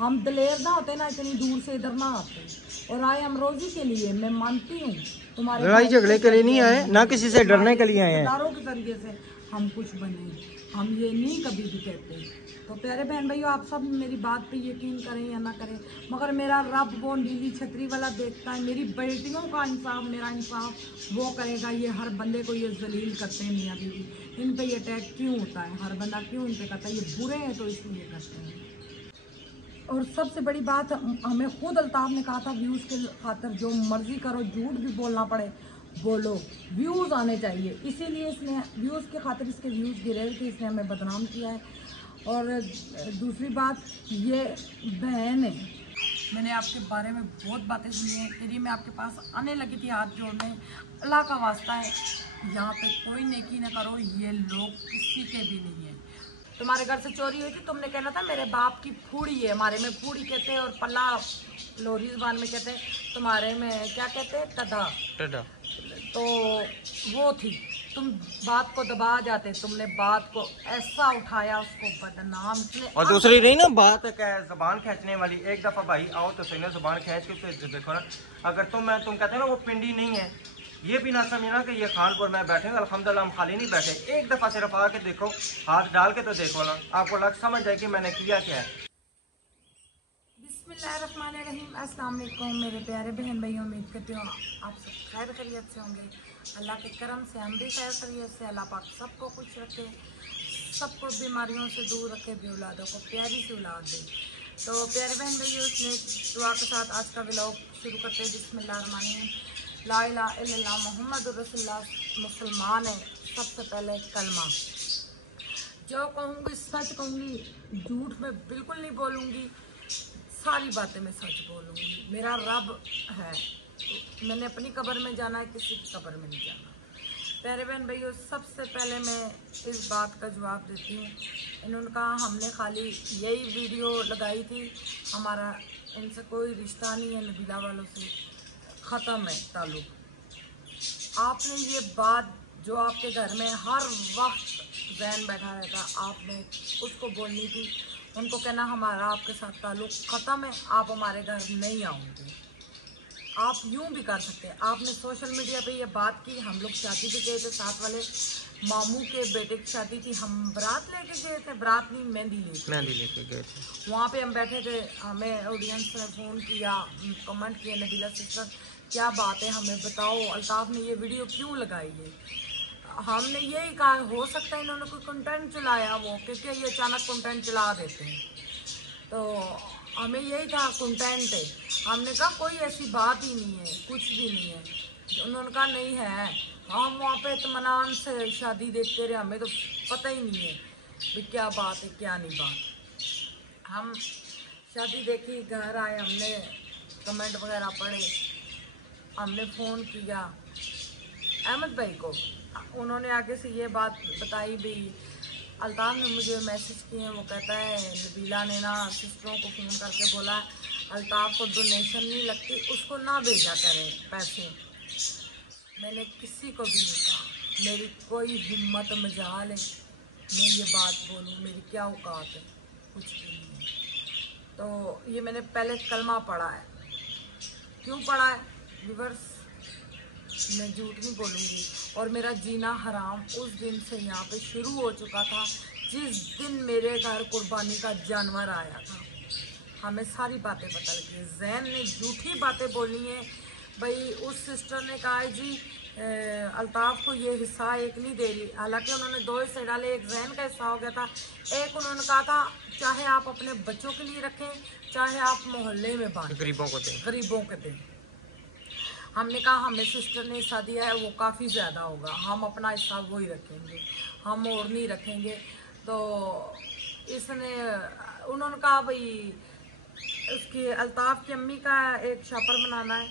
हम दिलेर ना होते ना इतनी दूर से इधर ना आते, और आए हम रोजी के लिए। मैं मानती हूँ तुम्हारे लड़ाई झगड़े के लिए नहीं आए, ना किसी से डरने के लिए आए हैं। रिश्तेदारों के जरिए से हम कुछ बने, हम ये नहीं कभी भी कहते। तो प्यारे बहन भाइयों, आप सब मेरी बात पे यकीन करें या ना करें, मगर मेरा रब वो नीली छतरी वाला देखता है। मेरी बेटियों का इंसाफ, मेरा इंसाफ वो करेगा। ये हर बंदे को ये जलील करते हैं मियाँ बीवी, इन पे ये अटैक क्यों होता है, हर बंदा क्यों इन पे करता है? ये बुरे हैं तो इसलिए करते हैं। और सबसे बड़ी बात, हमें खुद अल्ताफ ने कहा था व्यूज़ के खातिर जो मर्जी करो, झूठ भी बोलना पड़े बोलो, व्यूज़ आने चाहिए। इसीलिए इसने व्यूज़ के खातिर, इसके व्यूज़ गिरे थे, इसने हमें बदनाम किया है। और दूसरी बात, ये बहन है, मैंने आपके बारे में बहुत बातें सुनी हैं, यदि मैं आपके पास आने लगी थी हाथ जोड़ने, अल्लाह का वास्ता है यहाँ पे कोई नेकी ना करो, ये लोग किसी के भी नहीं है। तुम्हारे घर से चोरी हुई थी, तुमने कहना था मेरे बाप की फूड़ी है, हमारे में फूड़ी कहते हैं, और पल्ला लोरी ज़बान में कहते हैं, तुम्हारे में क्या कहते हैं, टडा। तो वो थी, तुम बात को दबा जाते, तुमने बात को ऐसा उठाया, उसको बदनाम किया। और दूसरी नहीं ना बात क्या है, जुबान खींचने वाली। एक दफा भाई आओ तो सही ना, जुबान खींच के तो देखो ना। अगर तुम कहते हो ना वो पिंडी नहीं है, ये भी ना समझना कि ये खानपुर में बैठे, अल्हम्दुलिल्लाह हम खाली नहीं बैठे। एक दफा सिर्फ आके देखो, हाथ डाल के तो देखो ना, आपको लग समझ जाए कि मैंने किया क्या है। बिस्मिल्लाहिर्रहमानिर्रहीम, अस्सलाम वालेकुम मेरे प्यारे बहन भाइयों, उम्मीद करती हूँ आप सब खैर खैरियत से होंगे। अल्लाह के करम से हम भी खैर खैरियत से। अल्लाह पाक सबको खुश रखे, सबको बीमारियों से दूर रखे, भी औलादों को प्यारी सी औलाद दे। तो प्यारे बहन भाइयों, उसने दुआ के साथ आज का व्लॉग शुरू करते हैं। बिस्मिल्लाहिर्रहमानिर्रहीम, ला इलाहा इल्लल्लाह मुहम्मदुर रसूलुल्लाह। मुसलमान है, सबसे पहले कलमा। जो कहूँगी सच कहूँगी, झूठ में बिल्कुल नहीं बोलूँगी, सारी बातें मैं सच बोलूँगी। मेरा रब है, मैंने अपनी कब्र में जाना है, किसी की कब्र में नहीं जाना। प्यारे बहन भैया, सबसे पहले मैं इस बात का जवाब देती हूँ। इन्होंने कहा हमने खाली यही वीडियो लगाई थी, हमारा इनसे कोई रिश्ता नहीं है, नबीला वालों से ख़त्म है ताल्लुक़। आपने ये बात जो आपके घर में हर वक्त जहन बैठा रहता, आपने उसको बोलनी थी, उनको कहना हमारा आपके साथ ताल्लुक़ ख़त्म है, आप हमारे घर नहीं आओगे। आप यूं भी कर सकते हैं, आपने सोशल मीडिया पे ये बात की, हम लोग शादी पे गए थे, साथ वाले मामू के बेटे की शादी थी, हम बारात लेके गए थे, बारात नहीं मेहंदी लेके गए थे। वहाँ पे हम बैठे थे, हमें ऑडियंस ने फ़ोन किया, कमेंट किए, नबीला सिस्टर क्या बात है, हमें बताओ अल्ताफ ने ये वीडियो क्यों लगाई है। हमने यही कहा, हो सकता है इन्होंने कोई कंटेंट चलाया वो, क्योंकि ये अचानक कंटेंट चला देते हैं, तो हमें यही था कंटेंट है। हमने कहा कोई ऐसी बात ही नहीं है, कुछ भी नहीं है। उन्होंने कहा नहीं है, हम वहाँ पे इत्मीनान से शादी देखते रहे, हमें तो पता ही नहीं है कि क्या बात है क्या नहीं बात। हम शादी देखी, घर आए, हमने कमेंट वगैरह पढ़े, हमने फ़ोन किया अहमद भाई को, उन्होंने आगे से ये बात बताई भी, अल्ताफ ने मुझे मैसेज किए, वो कहता है नबीला ने ना सिस्टरों को फ़ोन करके बोला अल्ताफ को डोनेशन नहीं लगती, उसको ना भेजा करें पैसे। मैंने किसी को भी नहीं कहा, मेरी कोई हिम्मत मजाल है मैं ये बात बोलूँ, मेरी क्या औकात है, कुछ भी नहीं है। तो ये मैंने पहले कलमा पढ़ा है। क्यों पढ़ा है व्यूअर्स, मैं झूठ नहीं बोलूँगी, और मेरा जीना हराम उस दिन से यहाँ पे शुरू हो चुका था जिस दिन मेरे घर कुर्बानी का जानवर आया था। हमें सारी बातें पता लगी, जैन ने झूठी बातें बोली हैं भाई। उस सिस्टर ने कहा है जी अल्ताफ को ये हिस्सा एक नहीं दे रही, हालांकि उन्होंने दो हिस्से डाले, एक जैन का हिस्सा हो गया था, एक उन्होंने कहा था चाहे आप अपने बच्चों के लिए रखें, चाहे आप मोहल्ले में बांटें, गरीबों को दें। हमने कहा हमें सिस्टर ने हिस्सा दिया है वो काफ़ी ज़्यादा होगा, हम अपना हिस्सा वो ही रखेंगे, हम और नहीं रखेंगे। तो इसने उन्होंने कहा भाई उसकी अल्ताफ की अम्मी का एक शापर बनाना है,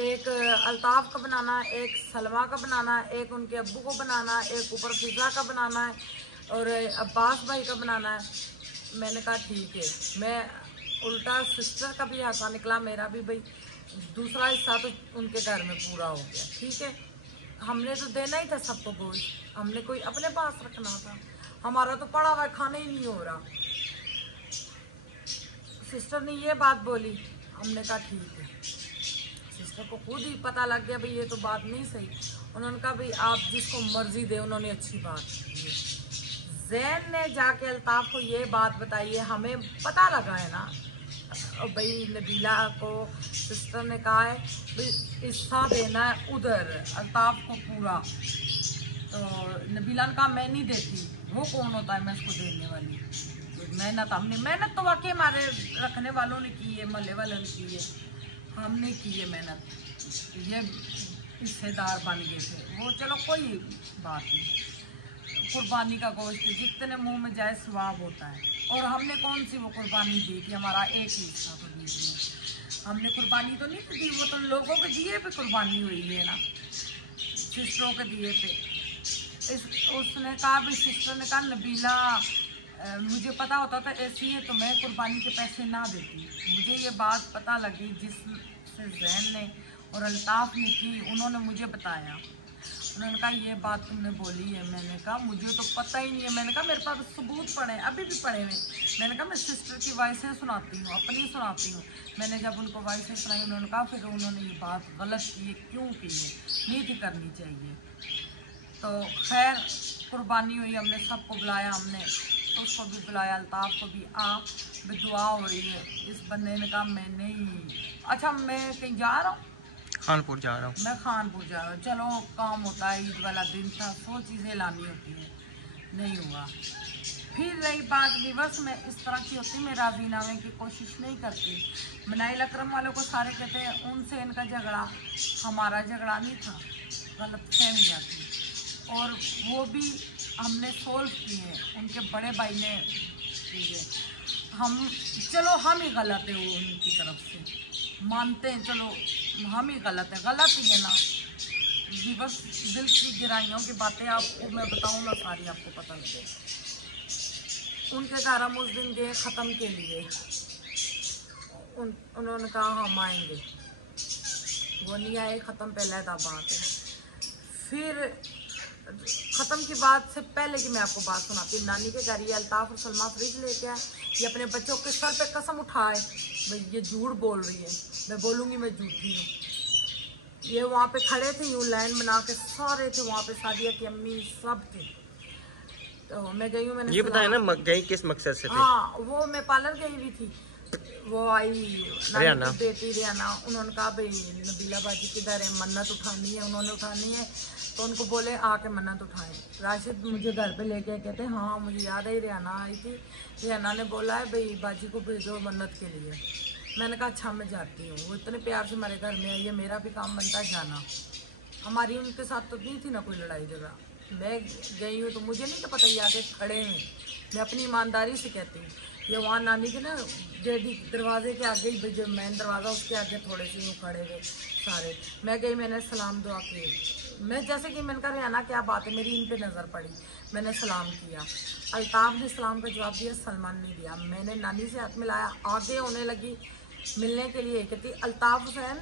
एक अल्ताफ का बनाना है, एक सलमा का बनाना है, एक उनके अब्बू को बनाना है, एक ऊपर फिजा का बनाना है, और अब्बास भाई का बनाना है। मैंने कहा ठीक है, मैं उल्टा सिस्टर का भी हिस्सा निकला, मेरा भी भाई दूसरा हिस्सा तो उनके घर में पूरा हो गया, ठीक है। हमने तो देना ही था सबको गोश्त, हमने कोई अपने पास रखना था, हमारा तो पड़ा हुआ खाना ही नहीं हो रहा। सिस्टर ने ये बात बोली, हमने कहा ठीक है। सिस्टर को खुद ही पता लग गया भाई ये तो बात नहीं सही। उन्होंने कहा भाई आप जिसको मर्जी दे, उन्होंने अच्छी बात की। जैन ने जाके अल्ताफ को ये बात बताई है, हमें पता लगा है ना भाई नबीला को सिस्टर ने कहा है भाई हिस्सा देना है उधर अल्ताफ को पूरा, तो नबीला ने कहा मैं नहीं देती, वो कौन होता है मैं उसको देने वाली। मेहनत हमने मेहनत तो वाकई हमारे रखने वालों ने की है, मोहल्ले वालों ने की है, हमने की है मेहनत, ये हिस्सेदार बन गए थे वो, चलो कोई बात नहीं। कुर्बानी का गोश्त जितने मुंह में जाए स्वाब होता है, और हमने कौन सी वो कुर्बानी दी थी, हमारा एक ही हिस्सा तो बीच में, हमने कुर्बानी तो नहीं दी, वो तो लोगों के दिए पे कुर्बानी हुई है ना, सिस्टरों के दिए पे। उसने कहा भी, सिस्टर ने कहा नबीला मुझे पता होता था ऐसी है तो मैं कुर्बानी के पैसे ना देती, मुझे ये बात पता लगी जिससे जैन ने और अल्ताफ ने की, उन्होंने मुझे बताया। उन्होंने कहा ये बात तुमने बोली है, मैंने कहा मुझे तो पता ही नहीं है, मैंने कहा मेरे पास सबूत पड़े हैं, अभी भी पड़े हुए, मैंने कहा मैं सिस्टर की वॉइसें सुनाती हूँ, अपनी सुनाती हूँ। मैंने जब उनको वॉइसें सुनाई, उन्होंने कहा फिर उन्होंने ये बात गलत की है, क्यों की है, नहीं थी करनी चाहिए। तो खैर कुर्बानी हुई, हमने सबको बुलाया, हमने उसको भी बुलाया, अल्ताफ को भी, भी दुआ हो रही है। इस बंदे ने कहा मैं नहीं, अच्छा मैं कहीं जा रहा हूँ, खानपुर जा रहा हूँ, मैं खानपुर जा रहा हूँ, चलो काम होता है, ईद वाला दिन था, 100 चीज़ें लानी होती हैं, नहीं हुआ। फिर रही बात विवश में इस तरह की होती, मैं राजीनामे की कोशिश नहीं करती। मनाइल अकरम वालों को सारे कहते हैं उनसे इनका झगड़ा हमारा झगड़ा नहीं था, गलतफहमियाँ थी, और वो भी हमने सोल्व की है, उनके बड़े भाई ने की है। चलो हम ही गलत है, वो उनकी तरफ से मानते हैं, चलो हम ही गलत है, गलत ही है ना, बस दिल की गिराइयों की बातें आपको मैं बताऊँ ना, सारी आपको पता लगे। उनके घर हम उस दिन गए ख़त्म के लिए, उन्होंने कहा हम आएंगे, वो नहीं आए, ख़त्म पहले था बात है। फिर ख़त्म की बात से पहले की मैं आपको बात सुनाती हूँ। नानी के घर ये अल्ताफ और सलमा फ्रिज लेके आए, ये अपने बच्चों के सर पे कसम उठाए भाई ये झूठ बोल रही है, मैं बोलूँगी मैं झूठी हूँ। ये वहाँ पे खड़े थे, यूँ लाइन बना के सारे थे वहाँ पे, सादिया की अम्मी सब थे। तो मैं गई हूँ, मैंने ये बताया ना गई किस मकसद से थी? हाँ वो मैं पार्लर गई हुई थी, वो आई नानी की बेटी रियाना, उन्होंने कहा भाई नबीला बाजी किधर है, मन्नत उठानी है, उन्होंने उठानी है, तो उनको बोले आके मन्नत उठाएं। राशिद मुझे घर पे लेके कहते हैं हाँ मुझे याद है रियाना आई थी, रियाना ने बोला है भाई बाजी को भेजो मन्नत के लिए। मैंने कहा अच्छा मैं जाती हूँ, वो इतने प्यार से हमारे घर में आई है, मेरा भी काम बनता है जाना, हमारी उनके साथ तो नहीं थी ना कोई लड़ाई झगड़ा। मैं गई हूँ तो मुझे नहीं तो पता ही आगे खड़े हैं, मैं अपनी ईमानदारी से कहती हूँ। ये वहाँ नानी के ना डैडी दरवाजे के आगे ही, जो मेन दरवाज़ा उसके आगे थोड़े से यूँ खड़े हुए सारे। मैं गई, मैंने सलाम दुआ की, मैं जैसे कि मैंने कहा रियाना क्या बात है, मेरी इन पे नज़र पड़ी, मैंने सलाम किया, अल्ताफ ने सलाम का जवाब दिया, सलमान ने दिया। मैंने नानी से हाथ मिलाया, आगे होने लगी मिलने के लिए, कहती अल्ताफ हुसैन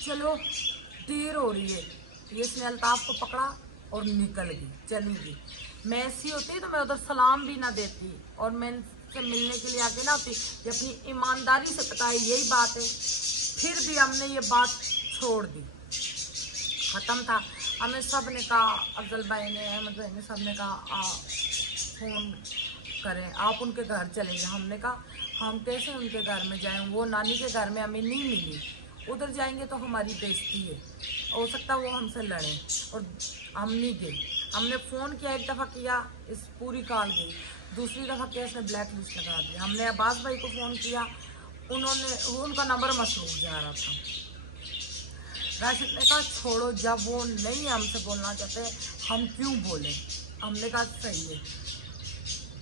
चलो देर हो रही है। ये इसने अल्ताफ को पकड़ा और निकल गई, चली गई। मैं ऐसी होती तो मैं उधर सलाम भी ना देती, और मैं से मिलने के लिए आगे ना होती, ये अपनी ईमानदारी से पता है यही बात है। फिर भी हमने ये बात छोड़ दी, ख़त्म था। हमें सब ने कहा, अफजल भाई ने, अहमद भाई ने, सब ने कहा फ़ोन करें, आप उनके घर चले गए। हमने कहा हम कैसे उनके घर में जाएं, वो नानी के घर में हमें नहीं मिली, उधर जाएंगे तो हमारी बेइज्जती है, हो सकता वो हमसे लड़ें, और हम नहीं गए। हमने फ़ोन किया, एक दफ़ा किया, इस पूरी कॉल गई, दूसरी दफ़ा किया इसने ब्लैक लिस्ट लगा दिया। हमने अब्बास भाई को फ़ोन किया, उनका नंबर मसरूफ जा रहा था। राशिद ने कहा छोड़ो, जब वो नहीं हमसे बोलना चाहते हम क्यों बोलें, हमने कहा सही है।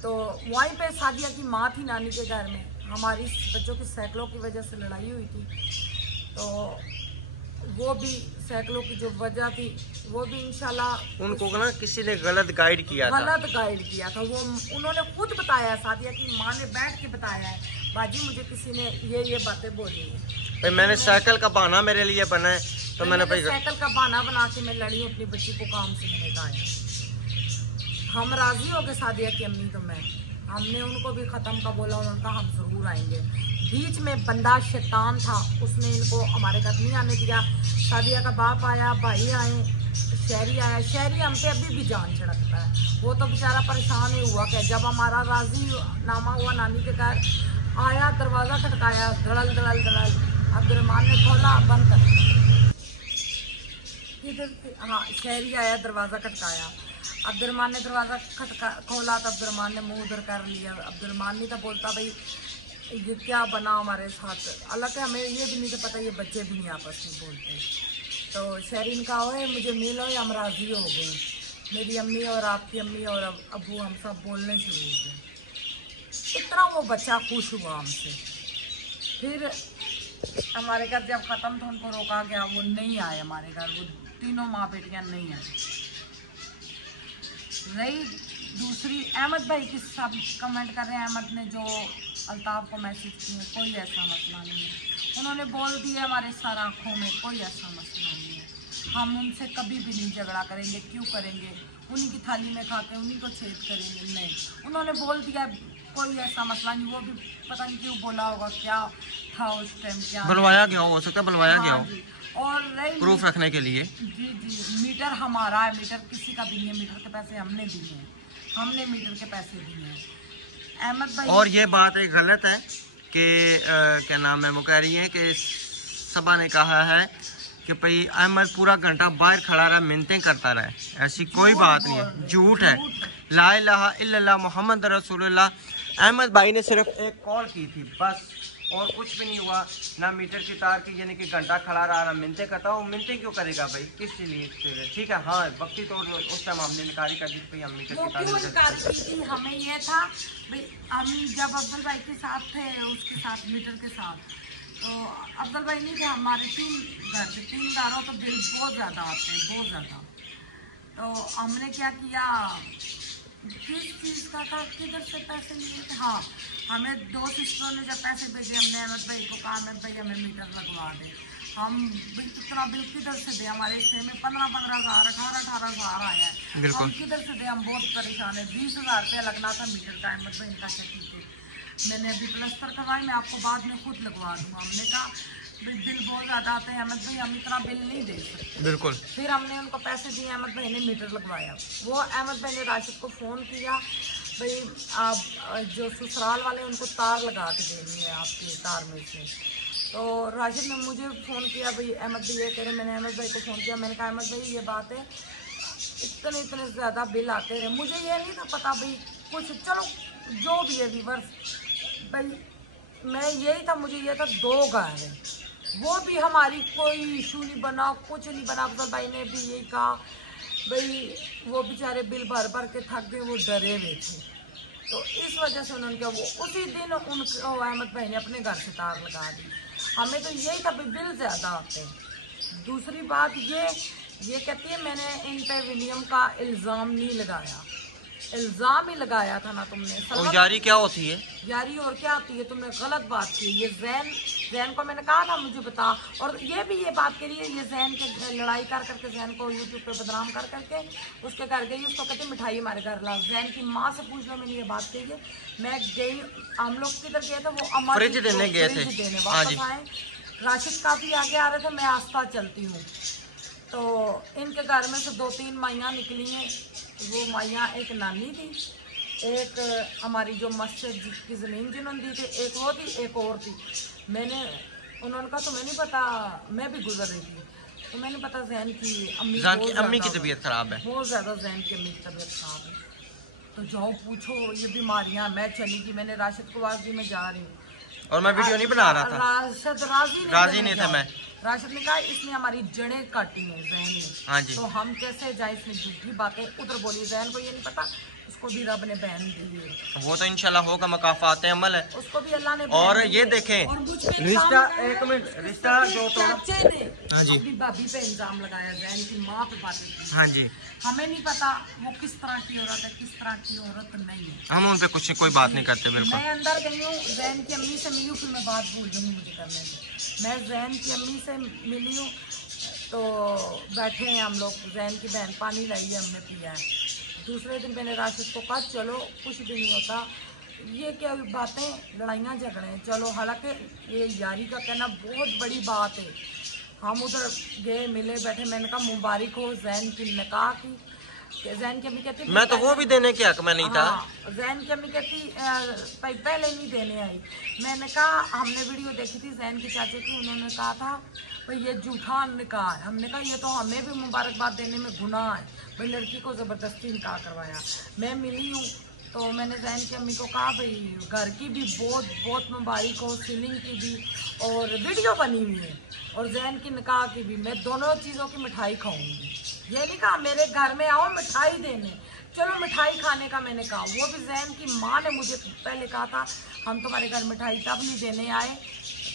तो वहीं पे सादिया की माँ थी नानी के घर में, हमारी बच्चों की साइकिलों की वजह से लड़ाई हुई थी, तो वो भी साइकिलों की जो वजह थी वो भी इंशाल्लाह उनको ना किसी ने गलत गाइड किया था, गलत गाइड किया था। वो उन्होंने खुद बताया, सादिया की माँ ने बैठ के बताया है, बाजी मुझे किसी ने ये बातें बोली है भाई, मैंने साइकिल का बहाना मेरे लिए बना है, तो मैंने साइकिल का बहाना बना के मैं लड़ी अपनी बच्ची को काम से मैंने कहा। हम राजी हो गए सादिया की अम्मी तो मैं, हमने उनको भी ख़त्म का बोला, उन्होंने कहा हम ज़रूर आएंगे। बीच में बंदा शैतान था, उसने इनको हमारे घर नहीं आने दिया। सादिया का बाप आया, भाई आए, शहरी आया। शहरी हम पे अभी भी जान छिड़कता है, वो तो बेचारा परेशान ही हुआ। क्या जब हमारा राजी नामा हुआ नानी के घर आया, दरवाज़ा खटकाया, धड़ल धड़ल धड़ल, अब्दुलरहमान ने खोला, बंद कर। किधर से? हाँ, शहरी आया, दरवाज़ा खटकाया, अब्दुलरहमान ने दरवाज़ा खोला तो अब्दुलरहमान ने मुंह उधर कर लिया। अब्दुलरहमान नहीं था बोलता भाई ये क्या बना हमारे साथ। हालांकि हमें ये भी नहीं था पता, ये बच्चे भी नहीं आपस में बोलते। तो शहरी ने कहा ओए मुझे मिलो, हम राज़ी हो गए। मेरी अम्मी और आपकी अम्मी और अबू हम सब बोलने शुरू हो गए। इतना वो बच्चा खुश हुआ हमसे। फिर हमारे घर जब ख़त्म था उनको रोका गया, वो नहीं आए हमारे घर, वो तीनों माँ बेटियाँ नहीं आई। रही दूसरी, अहमद भाई की सब कमेंट कर रहे हैं, अहमद ने जो अल्ताफ़ को मैसेज किए, कोई ऐसा मसला नहीं है। उन्होंने बोल दिया हमारे सर आँखों में, कोई ऐसा मसला नहीं है। हम उनसे कभी भी नहीं झगड़ा करेंगे, क्यों करेंगे? उन्हीं की थाली में खा के उन्हीं को छेद करेंगे, नहीं। उन्होंने बोल दिया कोई ऐसा मसला नहीं। वो भी पता नहीं क्यों बोला होगा, क्या था उस टाइम, क्या बुलवाया गया हो सकता है, बुलवाया गया हो और रही प्रूफ रखने के लिए। जी जी, मीटर हमारा है, मीटर किसी का भी नहीं है। मीटर के पैसे हमने दिए हैं, हमने मीटर के पैसे दिए हैं। अहमद भाई और ये बात एक गलत है कि क्या नाम है, वो कह रही है कि सबा ने कहा है कि भाई अहमद पूरा घंटा बाहर खड़ा रहा, मिन्नतें करता रहे। ऐसी कोई बात नहीं है, झूठ है। ला इलाहा इल्लल्लाह मोहम्मद रसूलुल्लाह। अहमद भाई ने सिर्फ एक कॉल की थी बस, और कुछ भी नहीं हुआ। ना मीटर की तार की यानी कि घंटा खड़ा रहा, ना मिन्नतें करता। वो मिन्नतें क्यों करेगा भाई, किस लिए? ठीक है, हाँ वक्ती तौर पर उस टाइम हमने निकारी कर दी भाई, हम मीटर की तार थी। हमें ये था भाई, हम जब अब्दुल भाई के साथ थे, उसके साथ मीटर के साथ, तो अब्दुल भाई नहीं थे, हमारे 3 घर थे, 3 घरों तो बिल बहुत ज़्यादा आते हैं, बहुत ज़्यादा। तो हमने क्या किया, किस चीज़ का था, किधर से पैसे लिए थे? हाँ, हमें 2 सिस्टरों ने जब पैसे भेजे, हमने अहमद भाई को कहा अहमद भाई हमें मीटर लगवा दे। हम इतना बिल किधर से दे, हमारे हिस्से में 15-15 हज़ार, 18-18 हज़ार आया है, हम किधर से दे? हम बहुत परेशान है। 20,000 रुपया लगना था मीटर का। अहमद भाई का ठीक है, मैंने अभी प्लस्तर करवाई, मैं आपको बाद में खुद लगवा दूँगा। हमने कहा बिल बहुत ज़्यादा आता है अहमद भाई, हम इतना बिल नहीं दे सकते। बिल्कुल। फिर हमने उनको पैसे दिए, अहमद भाई ने मीटर लगवाया। वो अहमद भाई ने राशिद को फ़ोन किया भाई आप जो ससुराल वाले उनको तार लगा के देनी है आपके तार में से। तो राशिद ने मुझे फ़ोन किया भाई अहमद भाई ये कह रहे। मैंने अहमद भाई को फ़ोन किया, मैंने कहा अहमद भाई ये बात है, इतने ज़्यादा बिल आते रहे। मुझे ये नहीं था पता भाई कुछ, चलो जो भी है व्यूअर्स भाई, मैं यही था, मुझे ये था 2 घर है, वो भी हमारी कोई इशू नहीं बना, कुछ नहीं बना। अब्दुल भाई ने भी यही कहा भाई वो बेचारे बिल भर भर के थक गए, वो डरे हुए थे। तो इस वजह से उन्होंने क्या, वो उसी दिन उनको अहमद भाई ने अपने घर से तार लगा दी। हमें तो यही था भाई बिल ज़्यादा आते हैं। दूसरी बात ये कहती है मैंने इन पे विलियम का इल्ज़ाम नहीं लगाया, इल्ज़ाम ही लगाया था ना तुमने। और यारी क्या होती है? यारी और क्या होती है, तुमने गलत बात की। ये जैन को मैंने कहा था मुझे बता, और ये भी ये बात करी है, ये जैन के लड़ाई कर करके जैन को यूट्यूब पे बदनाम कर करके उसके घर गई, उसको कहते मिठाई हमारे घर ला। जैन की माँ से पूछ लो, मैंने ये बात कही है। मैं गई, हम लोग किधर गए थे, वो अमर फ्रिज देने गए थे, वापस आए। राशिद काफ़ी आगे आ रहे थे, मैं आसपास चलती हूँ, तो इनके घर में से 2-3 माइयाँ निकली हैं। वो माइयाँ एक नानी थी, एक हमारी जो मस्जिद की ज़मीन जिन्होंने दी थी, एक वो थी, एक और थी। उन्होंने कहा तुम्हें नहीं पता, मैं भी गुजर रही थी, तो मैंने पता जैन की अम्मी की तबीयत खराब है, बहुत ज़्यादा जैन की अम्मी की तबीयत खराब है। तो जाओ पूछो ये बीमारियाँ। मैं चली गई, मैंने राशिद को आवाज़ दी मैं जा रही हूँ, और मैं वीडियो नहीं बना रहा था। राशिद राजी नहीं था। मैं राशिद ने कहा इसने हमारी जड़ें काटी हैं जैन ने। हाँ जी। तो हम कैसे जाए, इसमें झूठी बातें उधर बोली। जैन को ये नहीं पता उसको भी रब ने बहन दी है, वो तो इंशाल्लाह होगा, मकाफात अमल है, उसको भी अल्लाह ने। और ये देखें रिश्ता, एक मिनट, रिश्ता जो तो हाँ जी अपनी भाभी पे इल्जाम लगाया, जैन की माँ पे बातें की। हाँ जी, हमें नहीं पता वो किस तरह की औरत है, किस तरह की औरत नहीं है, हम उन पे कोई बात नहीं करते। बिल्कुल। मैं अंदर गई हूँ, जैन की अम्मी से मिली हूँ, फिर मैं बात भूल दूँगी मुझे करने में। मैं जैन की अम्मी से मिली हूँ, तो बैठे हैं हम लोग, जैन की बहन पानी लाई है, हमने पिया है। दूसरे दिन मैंने राशिद को कहा चलो कुछ भी नहीं होता, ये क्या बातें, लड़ाइयाँ झगड़े, चलो हालांकि ये यारी का कहना बहुत बड़ी बात है। हम उधर गए, मिले, बैठे, मैंने कहा मुबारक हो जैन की निकाह की। जैन की अम्मी कहती मैं तो वो भी देने के हक में नहीं था। हाँ, जैन की अम्मी कहती पहले नहीं देने आई। मैंने कहा हमने वीडियो देखी थी जैन के चाचे की, उन्होंने कहा था भाई ये झूठा निकाह है। हमने कहा ये तो हमें भी मुबारकबाद देने में गुनाह है, भाई लड़की को ज़बरदस्ती निकाह करवाया। मैं मिली हूँ तो मैंने जैन की अम्मी को कहा भाई घर की भी बहुत बहुत मुबारक हो, सीलिंग की भी, और वीडियो बनी हुई है, और जैन की निकाह की भी। मैं दोनों चीज़ों की मिठाई खाऊंगी। ये नहीं कहा मेरे घर में आओ मिठाई देने, चलो मिठाई खाने का मैंने कहा। वो भी जैन की माँ ने मुझे पहले कहा था हम तुम्हारे घर मिठाई तब नहीं देने आए,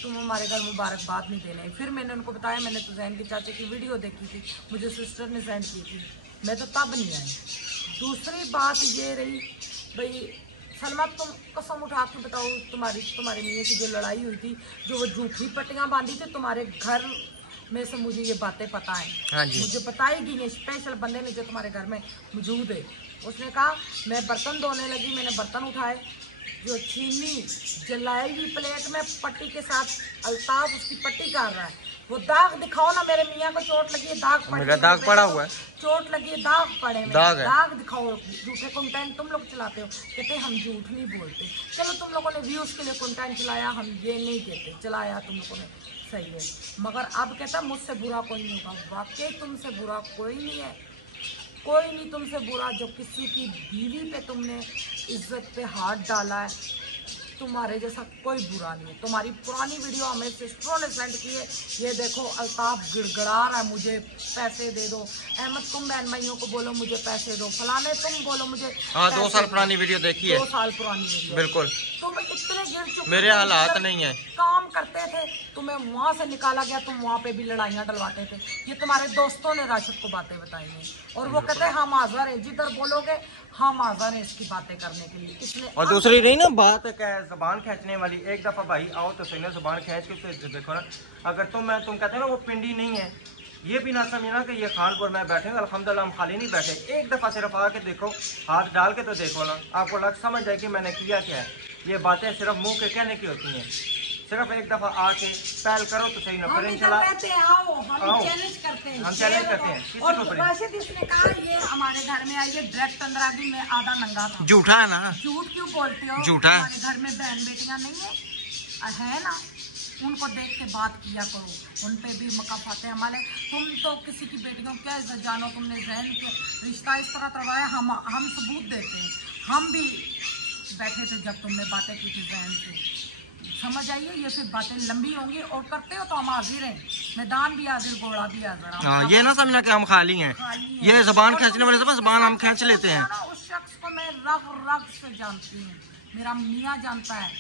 तुम हमारे घर मुबारकबाद नहीं देने। फिर मैंने उनको बताया मैंने तो जैन के चाचे की वीडियो देखी थी, मुझे सिस्टर ने सेंड की थी, मैं तो तब नहीं आई। दूसरी बात ये रही भाई सलमा, तुम कसम उठा के बताओ तुम्हारे मियाँ की जो लड़ाई हुई थी, जो वो झूठी पट्टियाँ बांधी थी तुम्हारे घर में से, मुझे ये बातें पता है। हाँ जी। मुझे बताई गई है स्पेशल बंदे ने जो तुम्हारे घर में मौजूद है। उसने कहा मैं बर्तन धोने लगी, मैंने बर्तन उठाए, जो चीनी जलाई हुई प्लेट में पट्टी के साथ अल्ताफ उसकी पट्टी कर रहा है, वो दाग दिखाओ ना, मेरे मियाँ को चोट लगी है, दाग पड़े, दाग पड़ा हुआ है, चोट लगी है, दाग पड़े, दाग दिखाओ। झूठे कंटेंट तुम लोग चलाते हो, कहते हम झूठ नहीं बोलते। चलो तुम लोगों ने व्यूज के लिए कंटेंट चलाया, हम ये नहीं कहते, चलाया तुम लोगों ने, सही है, मगर अब कहता मुझसे बुरा कोई नहीं होगा। वाकई तुमसे बुरा कोई नहीं है, कोई नहीं तुमसे बुरा जो किसी की बीवी पे तुमने इज्जत पे हाथ डाला है, तुम्हारे जैसा कोई बुरा नहीं है। तुम्हारी पुरानी वीडियो हमें सिस्टरों ने सेंड की है, ये देखो अल्ताफ गिड़गिड़ा रहा है मुझे पैसे दे दो, अहमद तुम बहन भाइयों को बोलो मुझे पैसे दो, फलाने तुम बोलो मुझे। हाँ 2 साल पुरानी वीडियो देखी है, 2 साल पुरानी वीडियो, बिल्कुल। तुम इतने गिर चुके, मेरे हालात नहीं है, काम करते थे, तुम्हें वहाँ से निकाला गया, तुम वहाँ पे भी लड़ाइयाँ डलवाते थे। ये तुम्हारे दोस्तों ने राशिद को बातें बताई हैं, और वो कहते हैं हम हाजिर हैं, जिधर बोलोगे हम हाजिर हैं इसकी बातें करने के लिए। इसलिए और दूसरी रही ना बात क्या है जबान खींचने वाली, एक दफ़ा भाई आओ तो सही ना जबान खींच के तो देखो ना, अगर तुम कहते हो ना वो पिंडी नहीं है, ये भी ना समझना कि ये खानपुर में बैठे हैं, अल्हम्दुलिल्लाह हम खाली नहीं बैठे। एक दफ़ा सिर्फ आके देखो, हाथ डाल के तो देखो ना, आपको लग समझ जाए कि मैंने किया क्या है। ये बातें सिर्फ मुंह के कहने की होती हैं, सिर्फ एक दफ़ा आके पहल करो तो सही ना। हम चैलेंज करते हैं, हम चैलेंज करते हैं किसी और को। राशिद इसने कहा ये हमारे घर में आइए डायरेक्ट 15 दिन में आधा नंगा था। झूठा है ना, झूठ क्यों बोलते हो? झूठा है। हमारे घर में बहन बेटियां नहीं है ना, उनको देख के बात किया करो, उन पे भी मकफ आते हैं हमारे। तुम तो किसी की बेटियों को क्या इज्जत जानो, तुमने जहन के रिश्ता इस तरह करवाया, हम सबूत देते हैं, हम भी बैठे थे जब तुमने बातें की थी जहन से, समझ आइए। ये फिर बातें लंबी होंगी, और करते हो तो हम हाजिर हैं, मैदान भी हाजिर, घोड़ा भी हाजिर। ये ना समझना कि हम खाली हैं, ये जबान खींचने वाले जबान हम खींच लेते हैं। उस शख्स को मैं रग रग से जानती हूँ, मेरा मियाँ जानता है,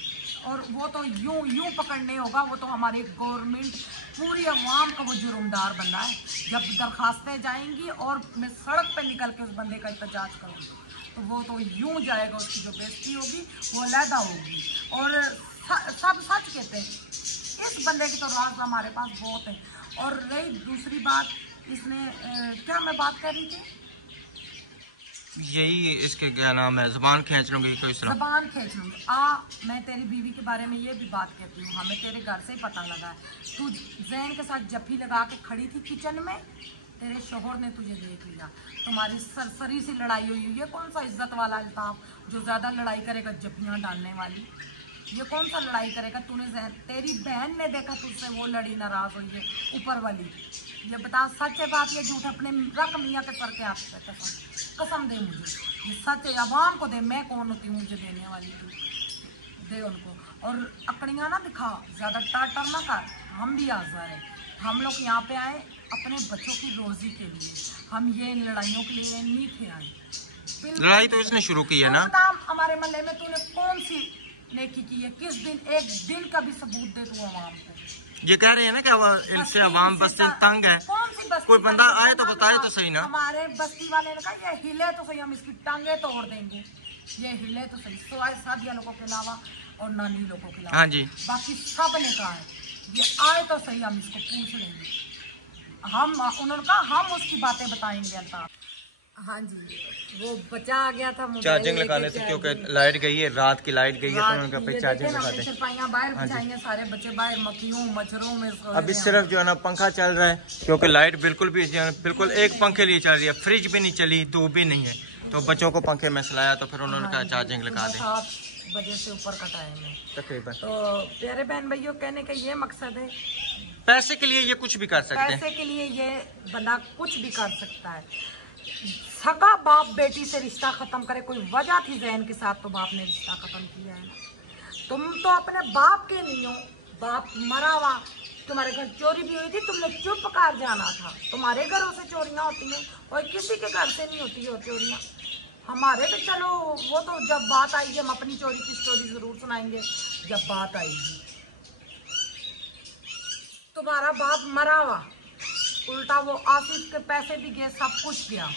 और वो तो यूं पकड़ने होगा, वो तो हमारी गवर्नमेंट पूरी अवाम का वो जुर्मदार बंदा है। जब दरखास्तें जाएंगी और मैं सड़क पे निकल के उस बंदे का एहतजाज करूँगी, तो वो तो यूं जाएगा, उसकी जो बेइज्जती होगी वो अलहदा होगी। और सब सच कहते हैं, इस बंदे की तो राज हमारे पास बहुत है। और रही दूसरी बात, इसने क्या मैं बात कर रही थी, यही इसके क्या नाम है, जबान खींच लूंगी कोई जबान खींच लूंगी। मैं तेरी बीवी के बारे में ये भी बात कहती हूँ, हमें तेरे घर से ही पता लगा है, तू जैन के साथ जफ्फी लगा के खड़ी थी किचन में, तेरे शोहर ने तुझे देख लिया, तुम्हारी सरसरी सी लड़ाई हुई। ये कौन सा इज्जत वाला अल्ताफ जो ज्यादा लड़ाई करेगा जफ्फियाँ डालने वाली, ये कौन सा लड़ाई करेगा? तूने तेरी बहन ने देखा तुझसे, वो लड़ी नाराज हुई है ऊपर वाली। ये बता सच है बात, ये झूठ अपने रख मियाँ के सर के हाथ पे कसम दे, मुझे ये सच है, अवाम को दे, मैं कौन होती हूँ मुझे देने वाली, तू दे उनको। और अकड़ियाँ ना दिखा, ज़्यादा टाटर ना कर, हम भी आज़ाद हैं, हम लोग यहाँ पे आए अपने बच्चों की रोजी के लिए, हम ये लड़ाइयों के लिए नहीं थे आए। लड़ाई तो इसने शुरू की है ना, हमारे मोहल्ले में तूने कौन सी नेकी की है? किस दिन एक दिन का भी सबूत दे तू अवाम को। ये कह रहे हैं ना कि इससे अवाम बस्ती तंग है, कोई बंदा आए तो बताए तो सही ना। हमारे बस्ती वाले ने कहा ये हिले तो सही, हम इसकी टांगे तोड़ देंगे, ये हिले तो सही, तो आए सादिया लोगों के अलावा और नानी लोगों के अलावा, हाँ जी, बाकी सब ने कहा है ये आए तो सही, हम इसको पूछ लेंगे, हम उन्होंने कहा हम उसकी बातें बताएंगे। अल्ताफ हाँ जी, वो बचा आ गया था, चार्जिंग लगाने से, क्योंकि लाइट गई है, रात की लाइट गई है, तो उनका पे चार्जिंग लगा दे। बाहर बिछाएंगे, सारे बच्चे बाहर मक्खियों मच्छरों में अभी सिर्फ जो है ना पंखा चल रहा है, क्योंकि लाइट बिल्कुल भी बिल्कुल एक पंखे लिए चल रही है, फ्रिज भी नहीं चली, धूप भी नहीं है, तो बच्चों को पंखे में सुलाया, तो फिर उन्होंने कहा चार्जिंग लगा दे। 7 बजे से ऊपर का टाइम है तकरीबन। तो प्यारे बहन भाइयों, कहने का ये मकसद है, पैसे के लिए ये कुछ भी कर सकते हैं, पैसे के लिए ये बंदा कुछ भी कर सकता है। सगा बाप बेटी से रिश्ता खत्म करे, कोई वजह थी जहन के साथ तो बाप ने रिश्ता खत्म किया है ना। तुम तो अपने बाप के नहीं हो, बाप मरा हुआ, तुम्हारे घर चोरी भी हुई थी, तुमने चुप कर जाना था। तुम्हारे घरों से चोरियां होती हैं और किसी के घर से नहीं होती हो चोरियां। हमारे तो चलो वो तो जब बात आएगी हम अपनी चोरी की स्टोरी जरूर सुनाएंगे जब बात आएगी। तुम्हारा बाप मरा हुआ, उल्टा वो आसिफ के पैसे भी गए, सब कुछ गया,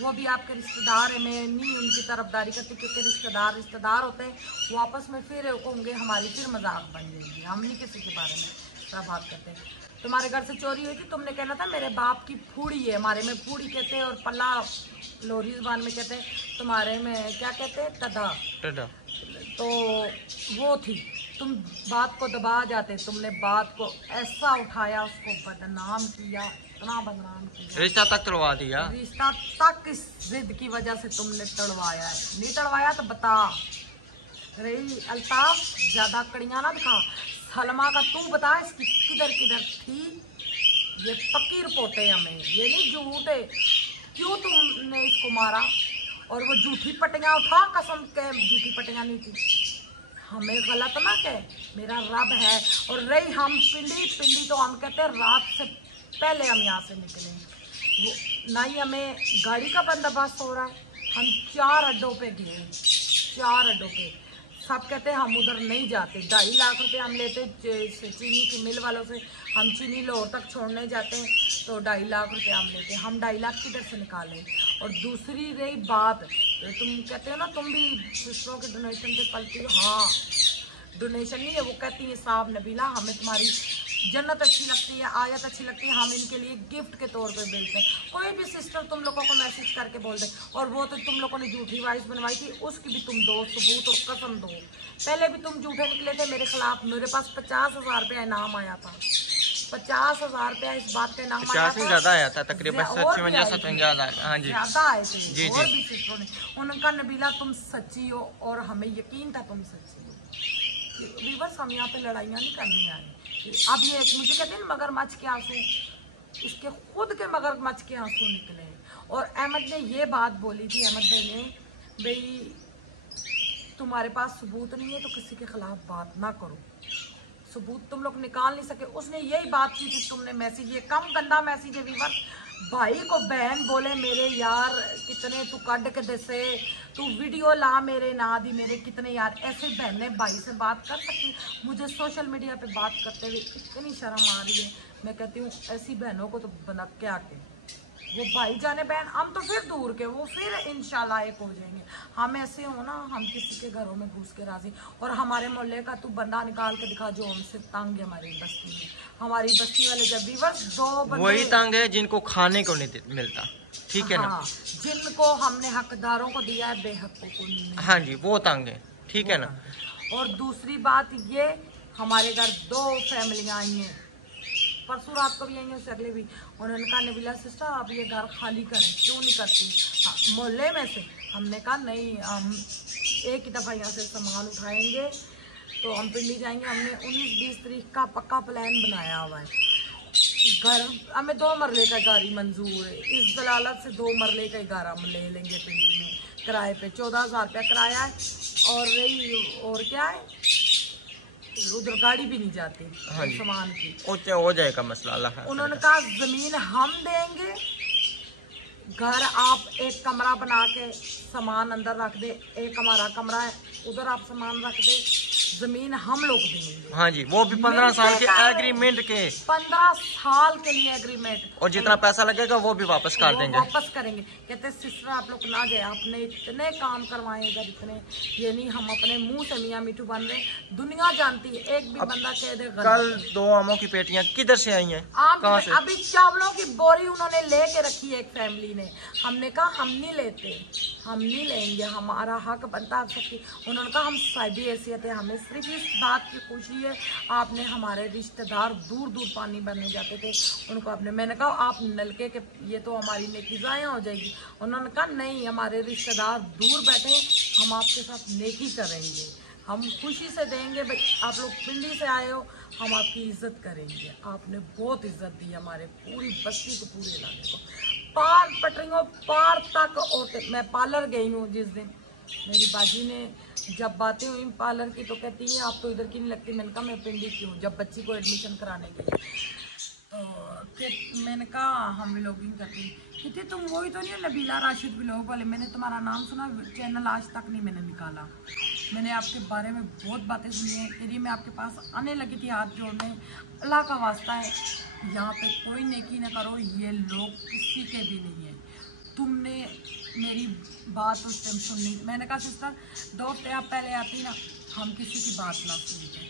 वो भी आपके रिश्तेदार है। मैं नहीं उनकी तरफदारी करती, क्योंकि रिश्तेदार होते हैं, वो आपस में फिर होंगे, हमारी फिर मजाक बन जाएगी। हम नहीं किसी के बारे में सब बात करते। तुम्हारे घर से चोरी हुई थी, तुमने कहना था मेरे बाप की फूड़ी है, हमारे में फूड़ी कहते हैं, और पल्ला लोरी जुबान में कहते हैं, तुम्हारे में क्या कहते हैं, टडा। तो वो थी, तुम बात को दबा जाते, तुमने बात को ऐसा उठाया, उसको बदनाम किया, इतना बदनाम किया, रिश्ता तक तोड़वा दिया। रिश्ता तक इस जिद की वजह से तुमने तड़वाया है। नहीं तड़वाया तो बता। रही अल्ताफ, ज्यादा कड़ियां ना दिखा। सलमा का तू बता, इसकी किधर किधर थी। ये पक्की रिपोर्ट है हमें, ये नहीं झूठ है। क्यों तुमने इसको मारा? और वो झूठी पट्टियां उठा, कसम के झूठी पट्टियां नहीं थी। हमें गलत ना कहे, मेरा रब है। और रही हम पिंडी तो हम कहते हैं रात से पहले हम यहाँ से निकले, वो ना ही हमें गाड़ी का बंदोबस्त हो रहा है। हम 4 अड्डों पे गए, 4 अड्डों पे, सब कहते हैं हम उधर नहीं जाते। 2.5 लाख रुपए हम लेते चीनी की मिल वालों से, हम चीनी लाहौर तक छोड़ने जाते हैं तो 2.5 लाख रुपए हम लेते। हम 2.5 लाख किधर से निकालें? और दूसरी रही बात, तुम कहते हो ना तुम भी सिस्टरों के डोनेशन पे पलती हो। हाँ, डोनेशन नहीं है, वो कहती है साहब नबीला हमें तुम्हारी जन्नत अच्छी लगती है, आयत अच्छी लगती है, हम इनके लिए गिफ्ट के तौर पे भेजते हैं। कोई भी सिस्टर तुम लोगों को मैसेज करके बोल दे, और वो तो तुम लोगों ने झूठी वॉइस बनवाई थी, उसकी भी तुम दो सबूत और कसम दो। पहले भी तुम झूठे निकले थे मेरे खिलाफ, मेरे पास 50,000 रुपया इनाम आया था, 50,000 रुपया इस बात का इनाम आया था। ज्यादा आया था, तकरीबन 57-58 हाँ जी, ज्यादा आए थे। जी और जी। भी सिस्टरों ने, उनका नबीला तुम सच्ची हो, और हमें यकीन था तुम सच्ची हो। वीवर्स, हम यहाँ पे लड़ाइयाँ नहीं करने आए। अब ये मुझे कहते हैं मगरमच्छ के आंसू, इसके खुद के मगरमच्छ के आंसू निकले। और अहमद ने ये बात बोली थी, अहमद भाई ने, भाई तुम्हारे पास सबूत नहीं है तो किसी के खिलाफ बात ना करो, सबूत तुम लोग निकाल नहीं सके। उसने यही बात की थी, तुमने मैसेज, ये कम गंदा मैसेज है वीवर। भाई को बहन बोले मेरे यार कितने तू कट के दसे, तू वीडियो ला मेरे ना दी मेरे कितने यार। ऐसे बहनें भाई से बात कर सकती? मुझे सोशल मीडिया पे बात करते हुए इतनी शर्म आ रही है। मैं कहती हूँ ऐसी बहनों को तो बना क्या के, वो भाई जाने बहन, हम तो फिर दूर के, वो फिर इंशाल्लाह एक हो जाएंगे। हम ऐसे हो ना, हम किसी के घरों में घुस के राजी। और हमारे मोहल्ले का तू बंदा निकाल के दिखा जो हमसे तंग है हमारी बस्ती में। हमारी बस्ती वाले जब भी बस 2 बंदे वही तंग है जिनको खाने को नहीं मिलता, ठीक है ना, हाँ, जिनको हमने हकदारों को दिया है बेहकों को नहीं। हाँ जी, वो तंग है, ठीक है ना। और दूसरी बात ये, हमारे घर 2 फैमिलियां आई हैं, परसों रात को भी आई हैं, उससे अगले भी। उन्होंने कहा नबीला सिस्टर आप ये घर खाली करें, क्यों नहीं करती? हाँ, मोहल्ले में से। हमने कहा नहीं, हम एक ही दफ़ा यहाँ से सामान उठाएंगे तो हम पिंडी जाएंगे। हमने 19-20 तारीख का पक्का प्लान बनाया हुआ है। घर हमें 2 मरले का गाड़ी मंजूर है, इस दलालत से 2 मरले का घर हम ले लेंगे पिंडी में किराए पे। 14,000 रुपया किराया है। और रही और क्या है, उधर गाड़ी भी नहीं जाती हाँ सामान की, हो जाएगा मसला। अल्लाह, उन्होंने कहा जमीन हम देंगे, घर आप एक कमरा बना के सामान अंदर रख दे, एक हमारा कमरा है उधर आप सामान रख दे, जमीन हम लोग देंगे। हाँ जी, वो भी 15 साल के एग्रीमेंट के, 15 साल के लिए एग्रीमेंट, और जितना पैसा लगेगा वो भी वापस कर देंगे। वापस करेंगे। कहते सिस्टर आप लोग ना जाए, आपने इतने काम करवाए इधर, इतने, ये नहीं हम अपने मुंह से मियां मिठू बन रहे, दुनिया जानती है। एक भी बंदा कह दे कल 2 आमों की पेटियां किधर से आई हैं, कहाँ से? अभी चावलों की बोरी उन्होंने लेके रखी है एक फैमिली ने। हमने कहा हम नहीं लेते, हम नहीं लेंगे, हमारा हक बनता है सबकी। उन्होंने कहा हम साहिबी हैसियत है, हमें सिर्फ इस बात की खुशी है, आपने हमारे रिश्तेदार दूर दूर पानी भरने जाते थे उनको आपने, मैंने कहा आप नलके के, ये तो हमारी नेकी ज़ाया हो जाएगी। उन्होंने कहा नहीं, हमारे रिश्तेदार दूर बैठे, हम आपके साथ नेकी करेंगे, हम खुशी से देंगे। भाई आप लोग पिंडी से आए हो, हम आपकी इज्जत करेंगे। आपने बहुत इज्जत दी हमारे पूरी बस्ती को, पूरे इलाके को, पार पटरियों पार तक। और मैं पार्लर गई हूँ जिस दिन, मेरी बाजी ने जब बातें हुई पार्लर की तो कहती है आप तो इधर की नहीं लगती। मैंने कहा मैं पिंडी की हूँ, जब बच्ची को एडमिशन कराने के लिए। तो मैंने कहा हम व्लॉगिंग करते हैं, कहती तुम वही तो नहीं हो नबीला राशिद व्लॉग वाले, मैंने तुम्हारा नाम सुना, चैनल आज तक नहीं मैंने निकाला, मैंने आपके बारे में बहुत बातें सुनी है। तेरी मैं आपके पास आने लगी थी हाथ जोड़ने, अल्लाह का वास्ता है यहाँ पे कोई नेकी ना करो, ये लोग किसी के भी नहीं है। तुमने मेरी बात उस टाइम सुननी, मैंने कहा सिस्टर 2 हफ्ते आप पहले आती ना, हम किसी की बात ना सुनते,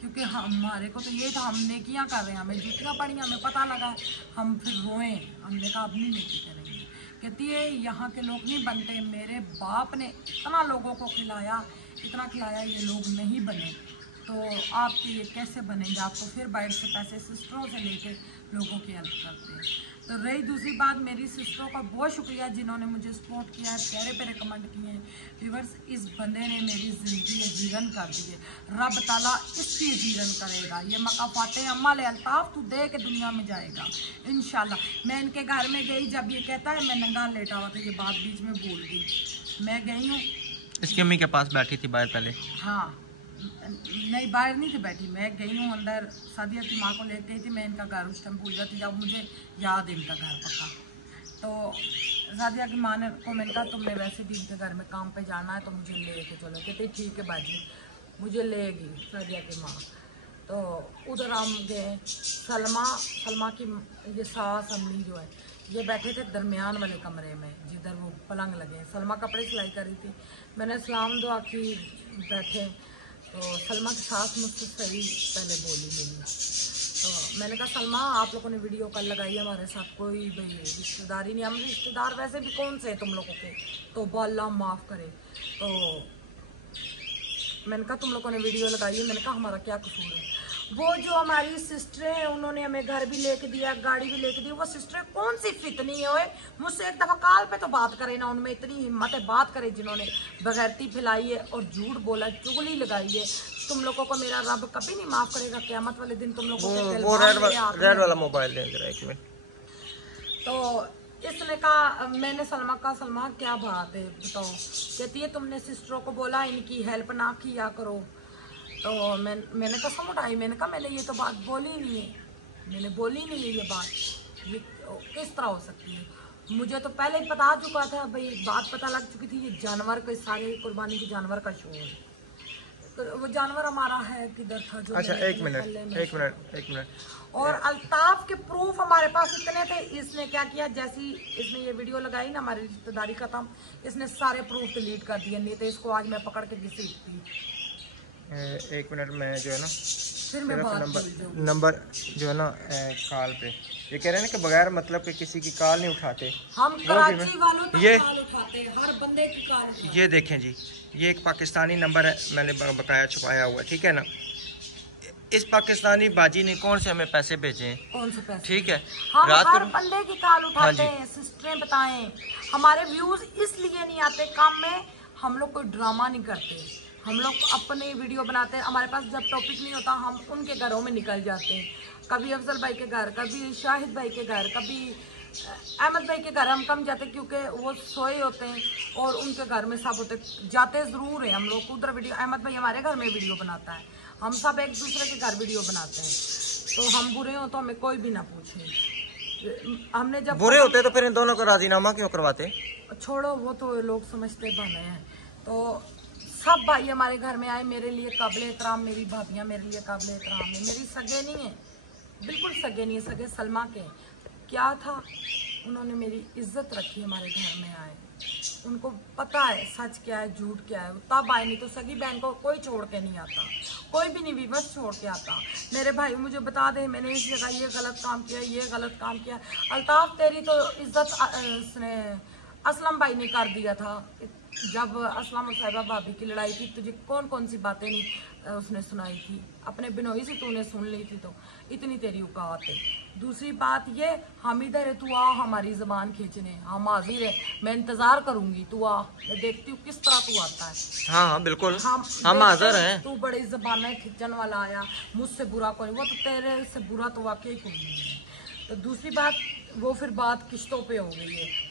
क्योंकि हमारे को तो ये था हम नेकियां कर रहे हैं, हमें जितना पड़ी हमें पता लगा, हम फिर रोएं, हमने कहा अपनी नेकी करेंगे। कहती है यहाँ के लोग नहीं बनते, मेरे बाप ने इतना लोगों को खिलाया, इतना खिलाया, ये लोग नहीं बने, तो आपके ये कैसे बनेंगे? आप तो फिर बाहर से पैसे सिस्टरों से लेके लोगों की हेल्प करते हैं। तो रही दूसरी बात, मेरी सिस्टरों का बहुत शुक्रिया जिन्होंने मुझे सपोर्ट किया है, प्यारे प्यारे कमेंट किए हैं। व्यूअर्स, इस बंदे ने मेरी ज़िंदगी जीवन कर दी है, रब ताला इसकी जीवन करेगा। ये मकाफाते अम्मा ले अल्ताफ तू दे के दुनिया में जाएगा इंशाल्लाह। मैं इनके घर में गई, जब ये कहता है मैं नंगा लेटा हुआ था, ये बात बीच में भूल गई, मैं गई हूँ इसकी अम्मी के पास बैठी थी बाहर पहले। हाँ नहीं, बाहर नहीं थी बैठी, मैं गई हूँ अंदर, सादिया की माँ को ले गई थी मैं, इनका घर उस टाइम भूल जाती जब मुझे याद इनका घर पका। तो सादिया की माँ ने को मैंने कहा तुमने वैसे भी इनके घर में काम पे जाना है तो मुझे ले के चलो। कहते ठीक है बाजी, मुझे लेगी सादिया की माँ। तो उधर हम गए, सलमा की ये सास अम्मी जो है ये बैठे थे दरमियान वाले कमरे में जिधर वो पलंग लगे। सलमा कपड़े सिलाई कर रही थी, मैंने सलाम दुआ की, बैठे। तो सलमा की सास मुझसे सही पहले बोली मेरी, तो मैंने कहा सलमा आप लोगों ने वीडियो कॉल लगाई हमारे साथ, कोई भाई रिश्तेदारी नहीं, हम रिश्तेदार वैसे भी कौन से तुम लोगों के, तो अल्लाह माफ़ करे। तो मैंने कहा तुम लोगों ने वीडियो लगाई है, मैंने कहा हमारा क्या कसूर है? वो जो हमारी सिस्टरें हैं उन्होंने हमें घर भी लेके दिया, गाड़ी भी लेके दी, वो सिस्टरें कौन सी फितनी है? मुझसे एक दफ़ा कॉल पे तो बात करे ना, उनमें इतनी हिम्मत है बात करे जिन्होंने बगैरती फैलाई है और झूठ बोला, चुगली लगाई है। तुम लोगों को मेरा रब कभी नहीं माफ़ करेगा, क़यामत वाले दिन तुम लोगों को रेड वाला मोबाइल दे जरा एक मिनट। तो इसने कहा, मैंने सलमा कहा सलमा क्या बात है बताओ? कहती है तुमने सिस्टरों को बोला इनकी हेल्प ना किया करो। तो मैंने कसम उठाई, मैंने कहा मैंने ये तो बात बोली नहीं है, मैंने बोली नहीं है ये बात, ये किस तरह हो सकती है? मुझे तो पहले ही पता चुका था भाई, बात पता लग चुकी थी, ये जानवर के सारे कुर्बानी के जानवर का शो है। तो वो जानवर हमारा है किधर था जो? अच्छा एक मिनट। और अल्ताफ के प्रूफ हमारे पास इतने थे, इसने क्या किया, जैसी इसने ये वीडियो लगाई ना हमारी रिश्तेदारी खत्म, इसने सारे प्रूफ डिलीट कर दिए, नहीं तो इसको आज मैं पकड़ के घसीटती। एक मिनट में जो है ना फिर मैं नंबर जो है ना कॉल पे ये कह रहे हैं ना कि बगैर मतलब के किसी की कॉल नहीं उठाते हम, कराची वालों तक ये कॉल उठाते, हर बंदे की कॉल उठाते। ये देखें जी, ये एक पाकिस्तानी नंबर है, मैंने बकाया छुपाया हुआ, ठीक है ना। इस पाकिस्तानी बाजी ने कौन से हमें पैसे भेजे हैं? कौन से पैसे? ठीक है, हम रात हर बंदे की कॉल उठाते हैं। सिस्टरें बताएं, हमारे व्यूज इसलिए नहीं आते काम में, हम लोग कोई ड्रामा नहीं करते, हम लोग अपनी वीडियो बनाते हैं। हमारे पास जब टॉपिक नहीं होता हम उनके घरों में निकल जाते हैं, कभी अफजल भाई के घर, कभी शाहिद भाई के घर, कभी अहमद भाई के घर हम कम जाते क्योंकि वो सोए होते हैं और उनके घर में सब होते, जाते ज़रूर हैं हम लोग उधर वीडियो। अहमद भाई हमारे घर में वीडियो बनाता है, हम सब एक दूसरे के घर वीडियो बनाते हैं, तो हम बुरे हो तो हमें कोई भी ना पूछे। हमने जब बुरे होते तो फिर इन दोनों को राजीनामा क्यों करवाते? छोड़ो, वो तो लोग समझते बने हैं। तो सब भाई हमारे घर में आए, मेरे लिए काबिल एहतराम, मेरी भाभियाँ मेरे लिए काबिल एहतराम है। मेरी सगे नहीं है, बिल्कुल सगे नहीं है, सगे सलमा के। क्या था, उन्होंने मेरी इज्जत रखी, हमारे घर में आए, उनको पता है सच क्या है झूठ क्या है, तब आए। नहीं तो सगी बहन को कोई छोड़ के नहीं आता, कोई भी नहीं विवश छोड़ के आता। मेरे भाई मुझे बता दे मैंने इस जगह ये गलत काम किया, ये गलत काम किया। अल्ताफ तेरी तो इज्जत उसने असलम भाई ने कर दिया था। जब असलम और साहिबा भाभी की लड़ाई थी, तुझे कौन कौन सी बातें नहीं उसने सुनाई थी, अपने बिनोई से तूने सुन ली थी, तो इतनी तेरी औकात है। दूसरी बात ये, हम इधर है, तू आ हमारी ज़बान खींचने, हम हाजिर है, मैं इंतज़ार करूंगी, तू आ, मैं देखती हूँ किस तरह तू आता है। हाँ हाँ बिल्कुल, हम हाजिर हैं। तू बड़ी ज़बान खींचने वाला आया, मुझसे बुरा कोई, वो तो तेरे से बुरा तो वाकई कोई नहीं है। तो दूसरी बात, वो फिर बात किश्तों पे हो गई है।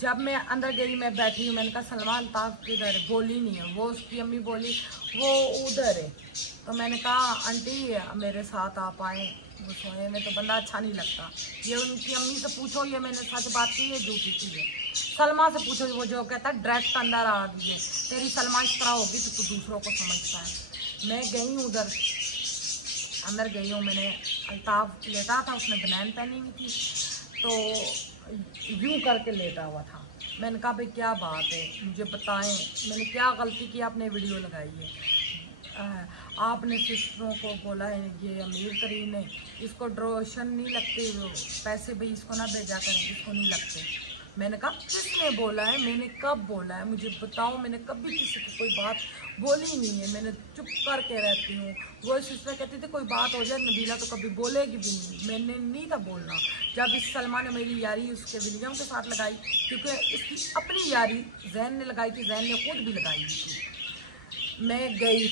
जब मैं अंदर गई, मैं बैठी हूँ, मैंने कहा सलमा अल्ताफ किधर है, बोली नहीं है। वो उसकी अम्मी बोली वो उधर है। तो मैंने कहा आंटी मेरे साथ आप आए, वो सोने में तो बंदा अच्छा नहीं लगता। ये उनकी अम्मी से पूछो, ये मैंने सच बात की है झूठी की है। सलमा से पूछो, वो जो कहता है डायरेक्ट अंदर आ गई है, तेरी सलमा इस तरह होगी तो तू दूसरों को समझता है। मैं गई हूँ उधर, अंदर गई हूँ, मैंने अल्ताफ लेटा था, उसने बनैन पहनी हुई थी, तो यूं करके लेटा हुआ था। मैंने कहा भाई क्या बात है, मुझे बताएं, मैंने क्या गलती की, आपने वीडियो लगाई है, आपने सिस्टरों को बोला है ये अमीर तरीन है, इसको ड्रोशन नहीं लगते पैसे, भाई इसको ना भेजा करें, इसको नहीं लगते। मैंने कहा किसने बोला है, मैंने कब बोला है, मुझे बताओ, मैंने कभी किसी की कोई बात बोली नहीं है, मैंने चुप करके रहती हूँ। वो सिस्टर कहती थी कोई बात हो जाए नबीला तो कभी बोलेगी भी नहीं, मैंने नहीं था बोलना। जब इस सलमा ने मेरी यारी उसके विलियम के साथ लगाई, क्योंकि इसकी अपनी यारी जैन ने लगाई थी, जैन ने खुद भी लगाई थी। मैं गई,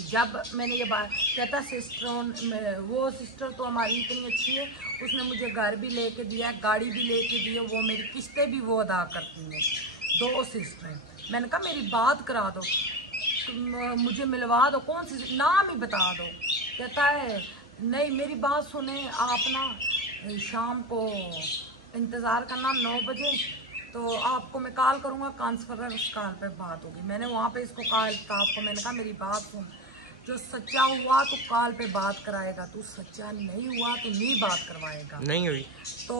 जब मैंने ये बात कहता सिस्टर, वो सिस्टर तो हमारी इतनी अच्छी है, उसने मुझे घर भी लेके दिया, गाड़ी भी लेके दी है, वो मेरी किस्तें भी वो अदा करती हैं, 2 सिस्टरें। मैंने कहा मेरी बात करा दो, तुम मुझे मिलवा दो, कौन सी नाम ही बता दो। कहता है नहीं मेरी बात सुने, आप ना शाम को इंतज़ार करना 9 बजे, तो आपको मैं कॉल करूँगा, कॉन्फ्रेंस उस कॉल पे बात होगी। मैंने वहाँ पे इसको कॉल था आपको, मैंने कहा मेरी बात सुन, जो सच्चा हुआ तो कॉल पे बात कराएगा, तू सच्चा नहीं हुआ तो नहीं बात करवाएगा। नहीं हुई तो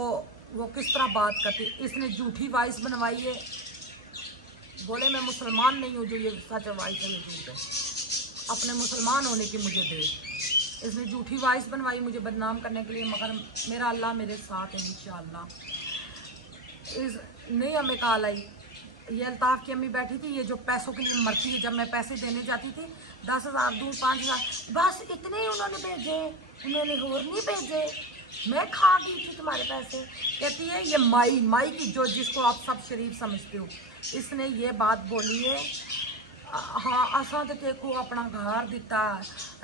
वो किस तरह बात करती। इसने झूठी वॉइस बनवाई है, बोले मैं मुसलमान नहीं हूँ, जो ये सच वॉइस है ये झूठ है, अपने मुसलमान होने की मुझे दे। इसने झूठी वॉइस बनवाई मुझे बदनाम करने के लिए, मगर मेरा अल्लाह मेरे साथ है इंशाअल्लाह। इस नहीं हमें कॉल आई, ये अल्ताफ की अम्मी बैठी थी, ये जो पैसों के लिए मरती है, जब मैं पैसे देने जाती थी 10,000 दूँ 5,000, बस इतने ही उन्होंने भेजे, उन्होंने और नहीं भेजे, मैं खा गई थी तुम्हारे पैसे। कहती है ये माई की जो जिसको आप सब शरीफ समझते हो, इसने ये बात बोली है। हाँ असा तो तेरे को अपना घर दिता,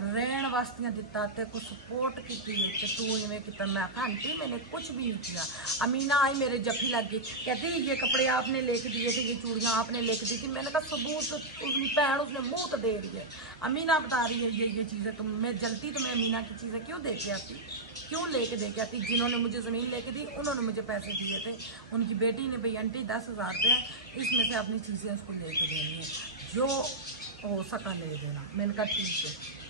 रहन वास्ते दिता, तेरे को सपोर्ट की है, तू इवें कितना। मैं कहा आंटी मैंने कुछ भी नहीं किया। अमीना आई मेरे जफी लग गई, कहती ये कपड़े आपने लेके दिए थे, ये चूड़ियाँ आपने लेके दी थी। मैंने कहा सबूत उसकी भैन उसने मुँह तो दे रही है, अमीना बता रही है ये चीज़ें, तुम मैं जलती तो मैं अमीना की चीज़ें क्यों दे के आती, क्यों लेके दे के आती। जिन्होंने मुझे ज़मीन लेके दी उन्होंने मुझे पैसे दिए थे, उनकी बेटी ने भाई आंटी 10,000 रुपया इसमें से अपनी चीज़ें उसको लेके देनी है, जो हो सका ले देना। मैंने कहा ठीक है।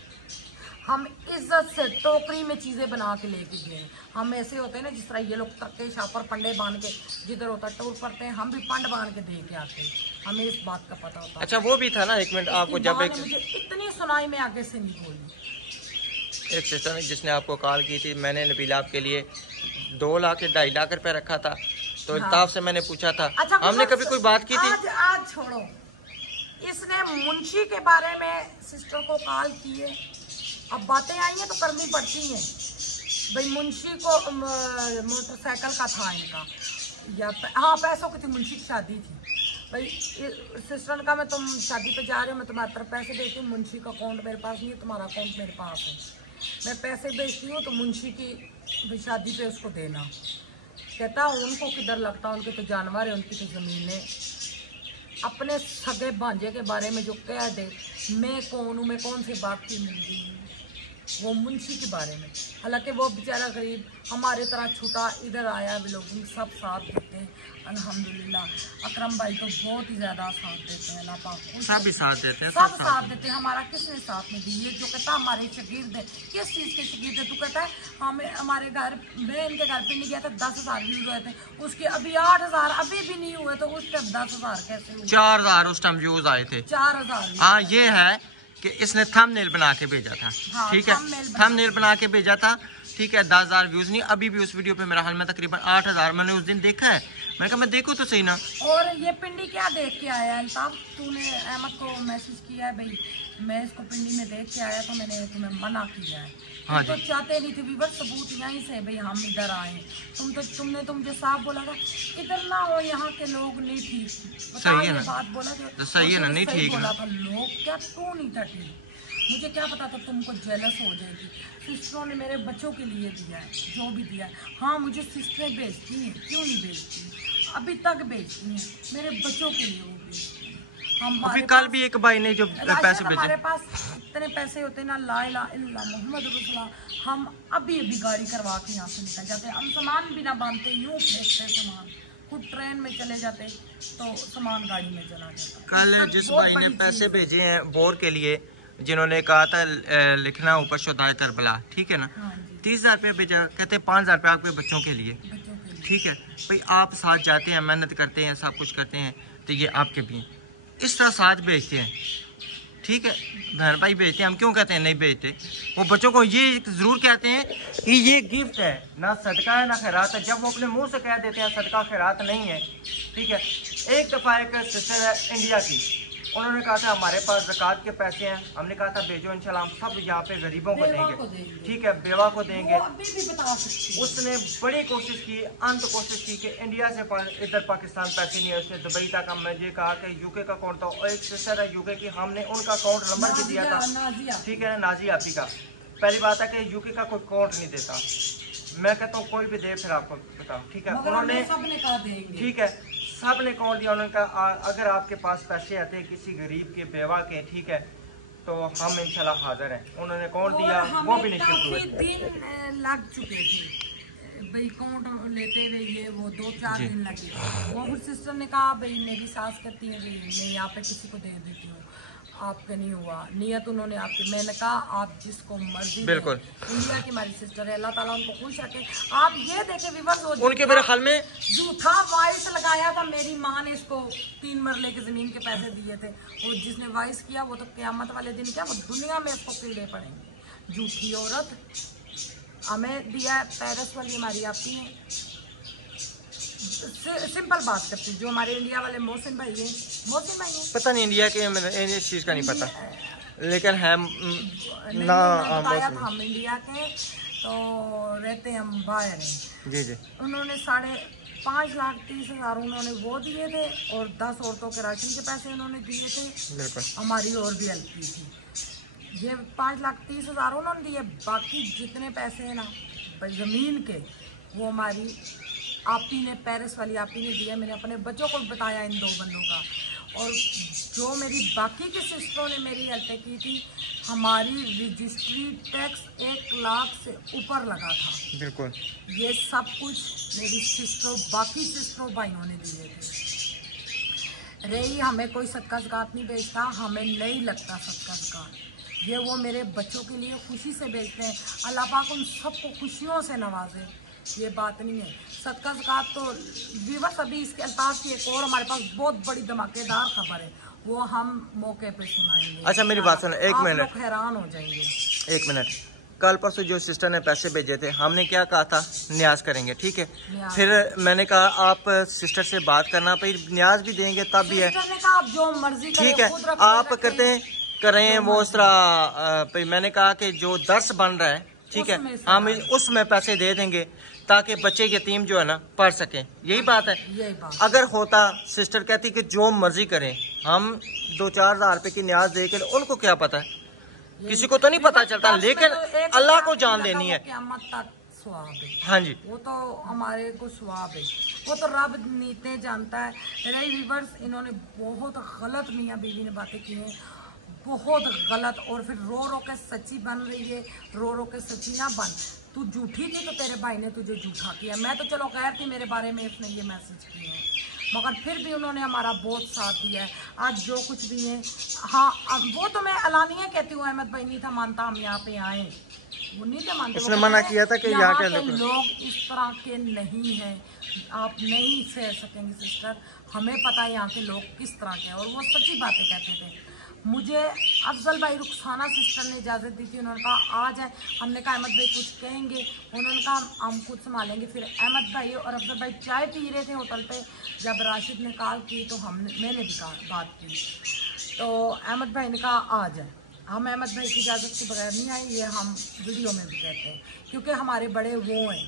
हम इज्जत से टोकरी में चीज़ें बना के लेके गए। हम ऐसे होते हैं ना जिस तरह ये लोग तक्के शापर पंडे बांध के जिधर होता है टूर पड़ते हैं, हम भी पंड बांध के दे के आते हैं, हमें इस बात का पता होता है। अच्छा वो भी था ना, 1 मिनट आपको जब एक मुझे इतनी सुनाई में आगे से नहीं बोली। एक सिस्टर ने जिसने आपको कॉल की थी, मैंने नबीला आपके लिए 2 लाख या 2.5 लाख रुपए रखा था, तो अल्ताफ से मैंने पूछा था। अच्छा, हमने कभी कोई बात की थी? आज छोड़ो, इसने मुंशी के बारे में सिस्टर को कॉल की है। अब बातें आई हैं तो करनी पड़ती हैं भाई। मुंशी को मोटरसाइकिल का था इनका, या हाँ पैसों की थी, मुंशी की शादी थी भाई। सिस्टर ने कहा मैं तुम शादी पे जा रहे हो, मैं तुम्हारी तरफ पैसे भेजती हूँ, मुंशी का अकाउंट मेरे पास नहीं है, तुम्हारा अकाउंट मेरे पास है, मैं पैसे भेजती हूँ, तो मुंशी की भाई शादी पे उसको देना। कहता उनको किधर लगता, उनके तो जानवर है, उनकी तो ज़मीन है। अपने सगे भांजे के बारे में जो कह दे मैं कौन हूँ, मैं कौन से बाप की मिल गई हूँ, वो मुंशी के बारे में। हालांकि वो बेचारा गरीब हमारे तरह छूटा इधर आया, भी लोग सब साथ देते हैं अल्हम्दुलिल्लाह। अकरम भाई तो बहुत ही ज़्यादा साथ देते हैं, अल्लाह पाक सब भी साथ देते हैं, सब साथ देते हैं। हमारा किसने साथ नहीं दी? ये जो कहता है हमारे शागिर्द है, किस चीज़ के शागिर्द है? तू कहता है हमें हमारे घर मैं इनके घर पे नहीं गया था, 10,000 व्यूज हुए थे, उसके अभी 8,000 अभी भी नहीं हुए, तो उस टाइम 10,000 कैसे हुए? 4,000 उस टाइम व्यूज आए थे। 4,000। हाँ ये है कि इसने थंबनेल बना के भेजा था। हाँ, ठीक है, थंबनेल बना के भेजा था। ठीक है, 10,000 व्यूज नहीं, अभी भी उस वीडियो पे मेरा हाल में तकरीबन 8,000 मैंने उस दिन देखा है। मैंने कहा मैं देखूँ तो सही ना। और ये पिंडी क्या देख के आया अल्ताफ? तूने अहमद को मैसेज किया है भाई मैं इसको पिंडी में देख के आया, तो मैंने तुम्हें मना किया है। हाँ तुम तो चाहते नहीं थे वीवर, सबूत यहीं से भाई हम इधर आए। तुमने तो मुझे साफ बोला था इधर ना हो, यहाँ के लोग नहीं ठीक। सही है ना, बात बोला तो सही है ना, नहीं ठीक बोला था लोग क्या, तू नहीं था ठीक। मुझे क्या पता था तुमको जेलस हो जाएगी। सिस्टरों ने मेरे बच्चों के लिए दिया है जो भी दिया है। हाँ मुझे सिस्टरें बेचती हैं, क्यों नहीं बेचती, अभी तक बेचती हैं, मेरे बच्चों के लिए वो बेचती हैं। अभी कल भी एक भाई ने जो पैसे भेजे, हमारे पास इतने पैसे होते ना, ला इलाहा इल्लल्लाह मोहम्मद रसूलुल्लाह, हम अभी अभी गाड़ी करवा के यहाँ से निकल जाते। हम सामान भी ना बांधते, यूँ फेंकते सामान, खुद ट्रेन में चले जाते तो सामान गाड़ी में चला जाता। कल जिस भाई ने पैसे भेजे हैं बोर के लिए, जिन्होंने कहा था लिखना ऊपर शुदाए करबला, ठीक है ना, 30,000 रुपया भेजा, कहते हैं 5,000 रुपया आपके बच्चों के लिए। ठीक है भाई, आप साथ जाते हैं, मेहनत करते हैं, सब कुछ करते हैं, तो ये आपके भी हैं। इस तरह साथ भेजते हैं, ठीक है, बहन भाई भेजते हैं, हम क्यों कहते हैं नहीं भेजते? वो बच्चों को ये ज़रूर कहते हैं कि ये गिफ्ट है, ना सदका है ना खैरात है। जब वो अपने मुंह से कह देते हैं सदका खैरात नहीं है, ठीक है। एक दफ़ा एक सिस्टर है इंडिया की, उन्होंने कहा था हमारे पास ज़कात के पैसे हैं, हमने कहा था भेजो इंशाल्लाह हम सब यहाँ पे गरीबों को देंगे, ठीक है, बेवा को देंगे। उसने बड़ी कोशिश की, अंत कोशिश की कि इंडिया से इधर पाकिस्तान पैसे नहीं है, उसने दुबई तक हम मुझे कहा कि यूके का अकाउंट था, और एक सिस्टर है यूके की, हमने उनका अकाउंट नंबर भी दिया था, ठीक है, नाजी आपी का। पहली बात है कि यूके का कोई अकाउंट नहीं देता, मैं कहता हूँ कोई भी दे फिर आपको बताओ, ठीक है। उन्होंने ठीक है सब ने कॉल दिया, उन्होंने कहा अगर आपके पास पैसे आते हैं किसी गरीब के बेवा के, ठीक है, तो हम इंशाल्लाह हाजिर हैं। उन्होंने कॉल दिया, वो भी नहीं हुए, दिन लग चुके थे भाई अकाउंट लेते हुए, ये वो 2-4 दिन लगे। वो फिर सिस्टर ने कहा भाई मेरी सास करती है भाई मैं यहाँ पे किसी को दे देती हूँ, आपका नहीं हुआ नियत उन्होंने आपकी। मैंने कहा आप जिसको मर्जी, बिल्कुल इंडिया की हमारी सिस्टर है, अल्लाह ताला उनको खुश रखे। आप ये देखे विवर्स, उनके मेरे ख्याल में झूठा वॉइस लगाया था, मेरी माँ ने इसको 3 मरले के जमीन के पैसे दिए थे, और जिसने वॉइस किया वो तो क़यामत वाले दिन क्या वो दुनिया में इसको कीड़े पड़ेंगे। झूठी औरत, हमें दिया पेरिस वाली हमारी आपकी है, सिंपल बात करती जो हमारे इंडिया वाले मोहसिन भाई है, मोहसिन भाई है, पता नहीं इंडिया के, इस चीज़ का नहीं पता, लेकिन है ना हम इंडिया के तो रहते हम बाहर हैं। जी जी, उन्होंने 5,30,000 उन्होंने वो दिए थे, और 10 औरतों के राशन के पैसे उन्होंने दिए थे, बिल्कुल हमारी और भी हेल्प की थी। ये 5,30,000 उन्होंने दिए, बाकी जितने पैसे हैं ना ज़मीन के वो हमारी आपी ने, पेरिस वाली आपी ने दिया। मैंने अपने बच्चों को बताया इन 2 बंदों का, और जो मेरी बाकी की सिस्टरों ने मेरी हेल्प की थी, हमारी रजिस्ट्री टैक्स 1 लाख से ऊपर लगा था, बिल्कुल। ये सब कुछ मेरी सिस्टरों, बाकी सिस्टरों भाइयों ने दिए थे। रही हमें कोई सदका ज़कात नहीं बेचता, हमें नहीं लगता सदका ज़कात, ये वो मेरे बच्चों के लिए खुशी से बेचते हैं। अल्लाह पाक उन सबको खुशियों से नवाजे, ये बात नहीं है। सदका ज़कात तो विवश, अभी इसके अल्ताफ की एक और हमारे पास बहुत बड़ी धमाकेदार खबर है, वो हम मौके पे सुनाएंगे। अच्छा मेरी बात सुनो, एक मिनट, हैरान हो जाएंगे। 1 मिनट। कल परसों जो सिस्टर ने पैसे भेजे थे, हमने क्या कहा था, न्याज करेंगे, ठीक है। फिर मैंने कहा आप सिस्टर से बात करना, फिर न्याज भी देंगे तब भी है, जो मर्जी ठीक है, आप करते हैं करें वो उस तरह। मैंने कहा कि जो दर्स बन रहा है, ठीक है, हम उसमें पैसे दे देंगे ताकि बच्चे यतीम जो है ना पढ़ सकें, यही बात है। अगर होता, सिस्टर कहती कि जो मर्जी करें, हम 2-4 हज़ार रुपए की न्याज दे के, उनको क्या पता है, किसी को तो नहीं पता चलता, लेकिन अल्लाह को जान देनी है। हाँ जी, वो तो हमारे को स्वाब है, वो तो रब नीते जानता है। रही व्यूअर्स, इन्होंने बहुत गलत मियाँ बीवी ने बातें की हैं, बहुत गलत। और फिर रो रो के सच्ची बन रही है, रो रो के सच्ची ना बन। तू झूठी थी तो तेरे भाई ने तुझे झूठा किया। मैं तो चलो खैर थी, मेरे बारे में उसने ये मैसेज किए हैं, मगर फिर भी उन्होंने हमारा बहुत साथ दिया है। आज जो कुछ भी है, हाँ अब वो तो मैं अलानिया कहती हूँ, अहमद भाई नहीं था मानता हम यहाँ पे आए, वो नहीं थे मानते। उसने मना किया था कि यहाँ के लोग इस तरह के नहीं हैं, आप नहीं सह सकेंगे सिस्टर, हमें पता है यहाँ के लोग किस तरह के हैं। और वो सच्ची बातें कहते थे। मुझे अफजल भाई रुखसाना सिस्टर ने इजाज़त दी थी, उन्होंने कहा आ जाए। हमने कहा अहमद भाई कुछ कहेंगे, उन्होंने कहा हम खुद संभालेंगे। फिर अहमद भाई और अफजल भाई चाय पी रहे थे होटल पे, जब राशिद ने कॉल की तो मैंने भी बात की, तो अहमद भाई ने कहा आ जाए। हम अहमद भाई की इजाज़त के बगैर नहीं आए, ये हम वीडियो में भी कहते हैं, क्योंकि हमारे बड़े वो हैं,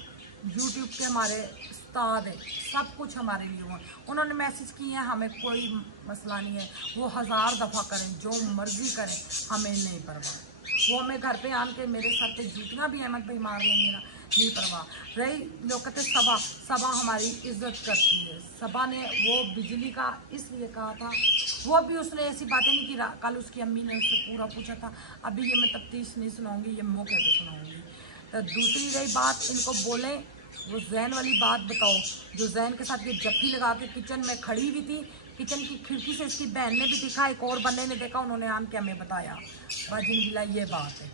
यूट्यूब के हमारे उस्ताद है, सब कुछ हमारे लिए हुआ। उन्होंने मैसेज किए हैं, हमें कोई मसला नहीं है, वो 1000 दफ़ा करें, जो मर्जी करें, हमें नहीं परवाह। वो हमें घर पे आन के मेरे सर पे जूतियाँ भी अहमद भाई मार लेंगे ना, नहीं परवाह। रही लोग कहते सबा हमारी इज्जत करती है। सबा ने वो बिजली का इसलिए कहा था, वो भी उसने ऐसी बातें नहीं की। कल उसकी अम्मी ने उससे पूरा पूछा था, अभी ये मैं तफ्तीश नहीं सुनाऊंगी, ये मौके पे सुनाऊंगी। तो दूसरी रही बात, इनको बोले वो जैन वाली बात बताओ, जो जैन के साथ ये जफ्फी लगा के किचन में खड़ी हुई थी, किचन की खिड़की से इसकी बहन ने भी देखा, एक और बंदे ने देखा, उन्होंने आन के हमें बताया। बाजिन बिला ये बात है,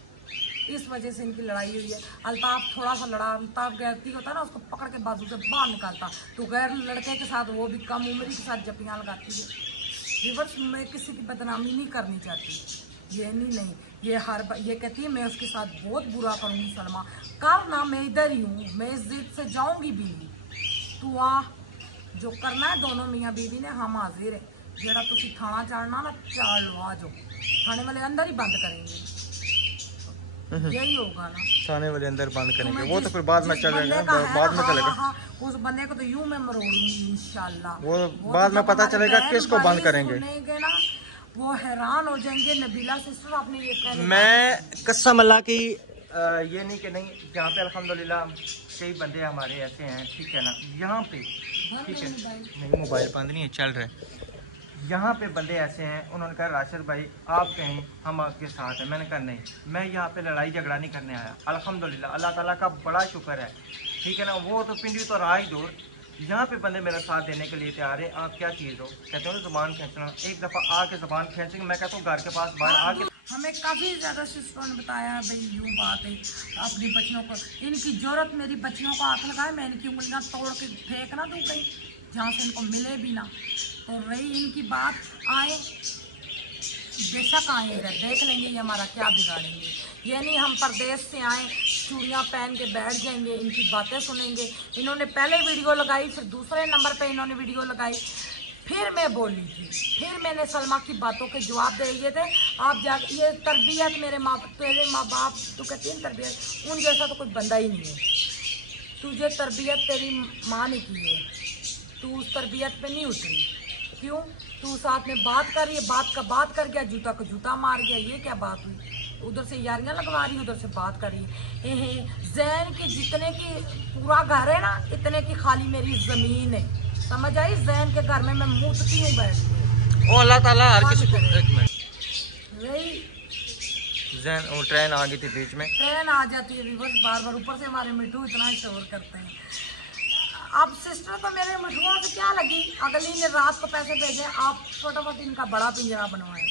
इस वजह से इनकी लड़ाई हुई है। अल्ताफ थोड़ा सा लड़ा, अल्ताफ गैरती होता है ना, उसको पकड़ के बाजू से बाहर निकालता, तो गैर लड़के के साथ, वो भी कम उम्र के साथ जफ्फियाँ लगाती है। रिवर्स में किसी की बदनामी नहीं करनी चाहती, ये नहीं, ये कहती है मैं उसके साथ बहुत बुरा करूँगी सलमा, कर ना, मैं इधर ही हूँ, मैं इस जिद से जाऊँगी भी नहीं, तू आ, जो करना है दोनों मियाँ बीवी ने, हम हाजिर है। जेड़ा तुसी थाना चाड़ना ना, चाड़ लवा, जो थाने वाले अंदर ही बंद करेंगे, यही होगा ना, थाने वाले अंदर बंद करेंगे। वो तो फिर बाद में चलेगा, बाद में चलेगा। हाँ, उस बंदे को तो यूं मैं मरोड़ूंगी इंशाल्लाह, वो बाद में पता चलेगा किसको बंद करेंगे। ना वो हैरान हो जाएंगे। नबीला सिस्टर आपने ये पहले, मैं कसम अल्लाह की ये नहीं कि नहीं, यहाँ पे अल्हम्दुलिल्लाह कई बंदे हमारे ऐसे हैं, ठीक है ना, यहाँ पे ठीक है, नहीं मोबाइल बंद नहीं है, चल रहा है। यहाँ पे बंदे ऐसे हैं, उन्होंने कहा राशिद भाई आप कहें हम आपके साथ हैं। मैंने कहा नहीं, मैं यहाँ पे लड़ाई झगड़ा नहीं करने आया। अल्हम्दुलिल्लाह अल्लाह ताला का बड़ा शुक्र है, ठीक है ना, वो तो पिंडी तो रहा ही दूर, यहाँ पे बंदे मेरा साथ देने के लिए तैयार है। आप क्या चीज़ हो, कहते हो ज़ुबान खींचना, एक दफ़ा आके ज़ुबान खींचेंगे, मैं कहता हूँ घर के पास बाहर आके। हमें काफ़ी ज़्यादा सिस्टरों ने बताया भाई यूँ बात है, अपनी बच्चियों को, इनकी जरूरत मेरी बच्चियों को हाथ लगाए, मैं इनकी उंगलियाँ तोड़ के फेंक ना दूँ कहीं जहाँ से इनको मिले भी ना। तो रही इनकी बात, आए बेशक आए इधर, देख लेंगे ये हमारा क्या बिगाड़ेंगे। ये नहीं हम परदेश से आए चूड़ियाँ पहन के बैठ जाएंगे, इनकी बातें सुनेंगे। इन्होंने पहले वीडियो लगाई, फिर दूसरे नंबर पे इन्होंने वीडियो लगाई, फिर मैं बोली थी, फिर मैंने सलमा की बातों के जवाब दे दिए थे। आप जा, ये तरबियत तेरे माँ बाप, तू कहती है तरबियत, उन जैसा तो कोई बंदा ही नहीं है। तुझे तरबियत तेरी माँ ने की है, तू उस तरबियत पे नहीं उतरी। क्यों? तू साथ में बात कर रही है, बात कर गया, जूता को जूता मार गया, ये क्या बात हुई? उधर से यारियां लगवा रही, उधर से बात कर रही है। जैन की जितने की पूरा घर है ना, इतने की खाली मेरी जमीन है, समझ आई? जैन के घर में मैं मूतती हूँ बैठ के। ओ अल्लाह ताला हर किसी को, एक मिनट, रही जैन वो ट्रेन आ गई थी बीच में, ट्रेन आ जाती है रिवर्स बार बार, ऊपर से हमारे मिठू इतना शोर करते हैं। अब सिस्टर को मेरे मिठुओं से क्या लगी, अगली ने रात को पैसे भेजे, आप फटाफट इनका बड़ा पिंजरा बनवाएं।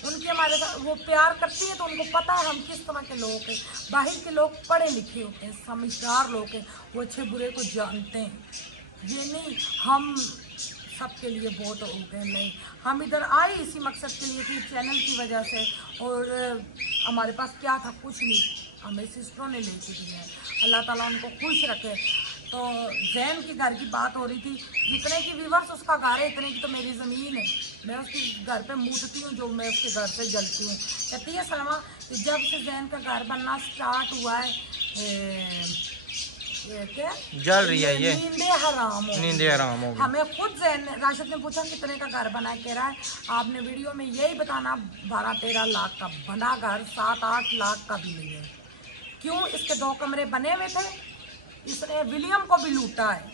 उनके हमारे साथ वो प्यार करती है, तो उनको पता है हम किस तरह के लोग हैं। बाहर के लोग पढ़े लिखे होते हैं, समझदार लोग हैं, वो अच्छे बुरे को जानते हैं। ये नहीं हम सबके लिए बहुत हो गए, नहीं, हम इधर आए इसी मकसद के लिए कि चैनल की वजह से, और हमारे पास क्या था, कुछ नहीं, हमें सिस्टरों ने लेके दिया है। अल्लाह ताला उनको खुश रखे। तो जैन की घर की बात हो रही थी, जितने की व्यूवर्स उसका घर है, इतने की तो मेरी ज़मीन है, मैं उसके घर पे मूतती हूँ, जो मैं उसके घर पे जलती हूँ। कहती है सलमा जब से जैन का घर बनना स्टार्ट हुआ है, क्या जल रही है, ये नींदे हराम हो। हमें खुद जैन राशिद ने पूछा कितने का घर बना है, कह रहा है आपने वीडियो में यही बताना 12-13 लाख का बना घर, 7-8 लाख का भी नहीं है। क्यों? इसके 2 कमरे बने हुए थे, इसने विलियम को भी लूटा है।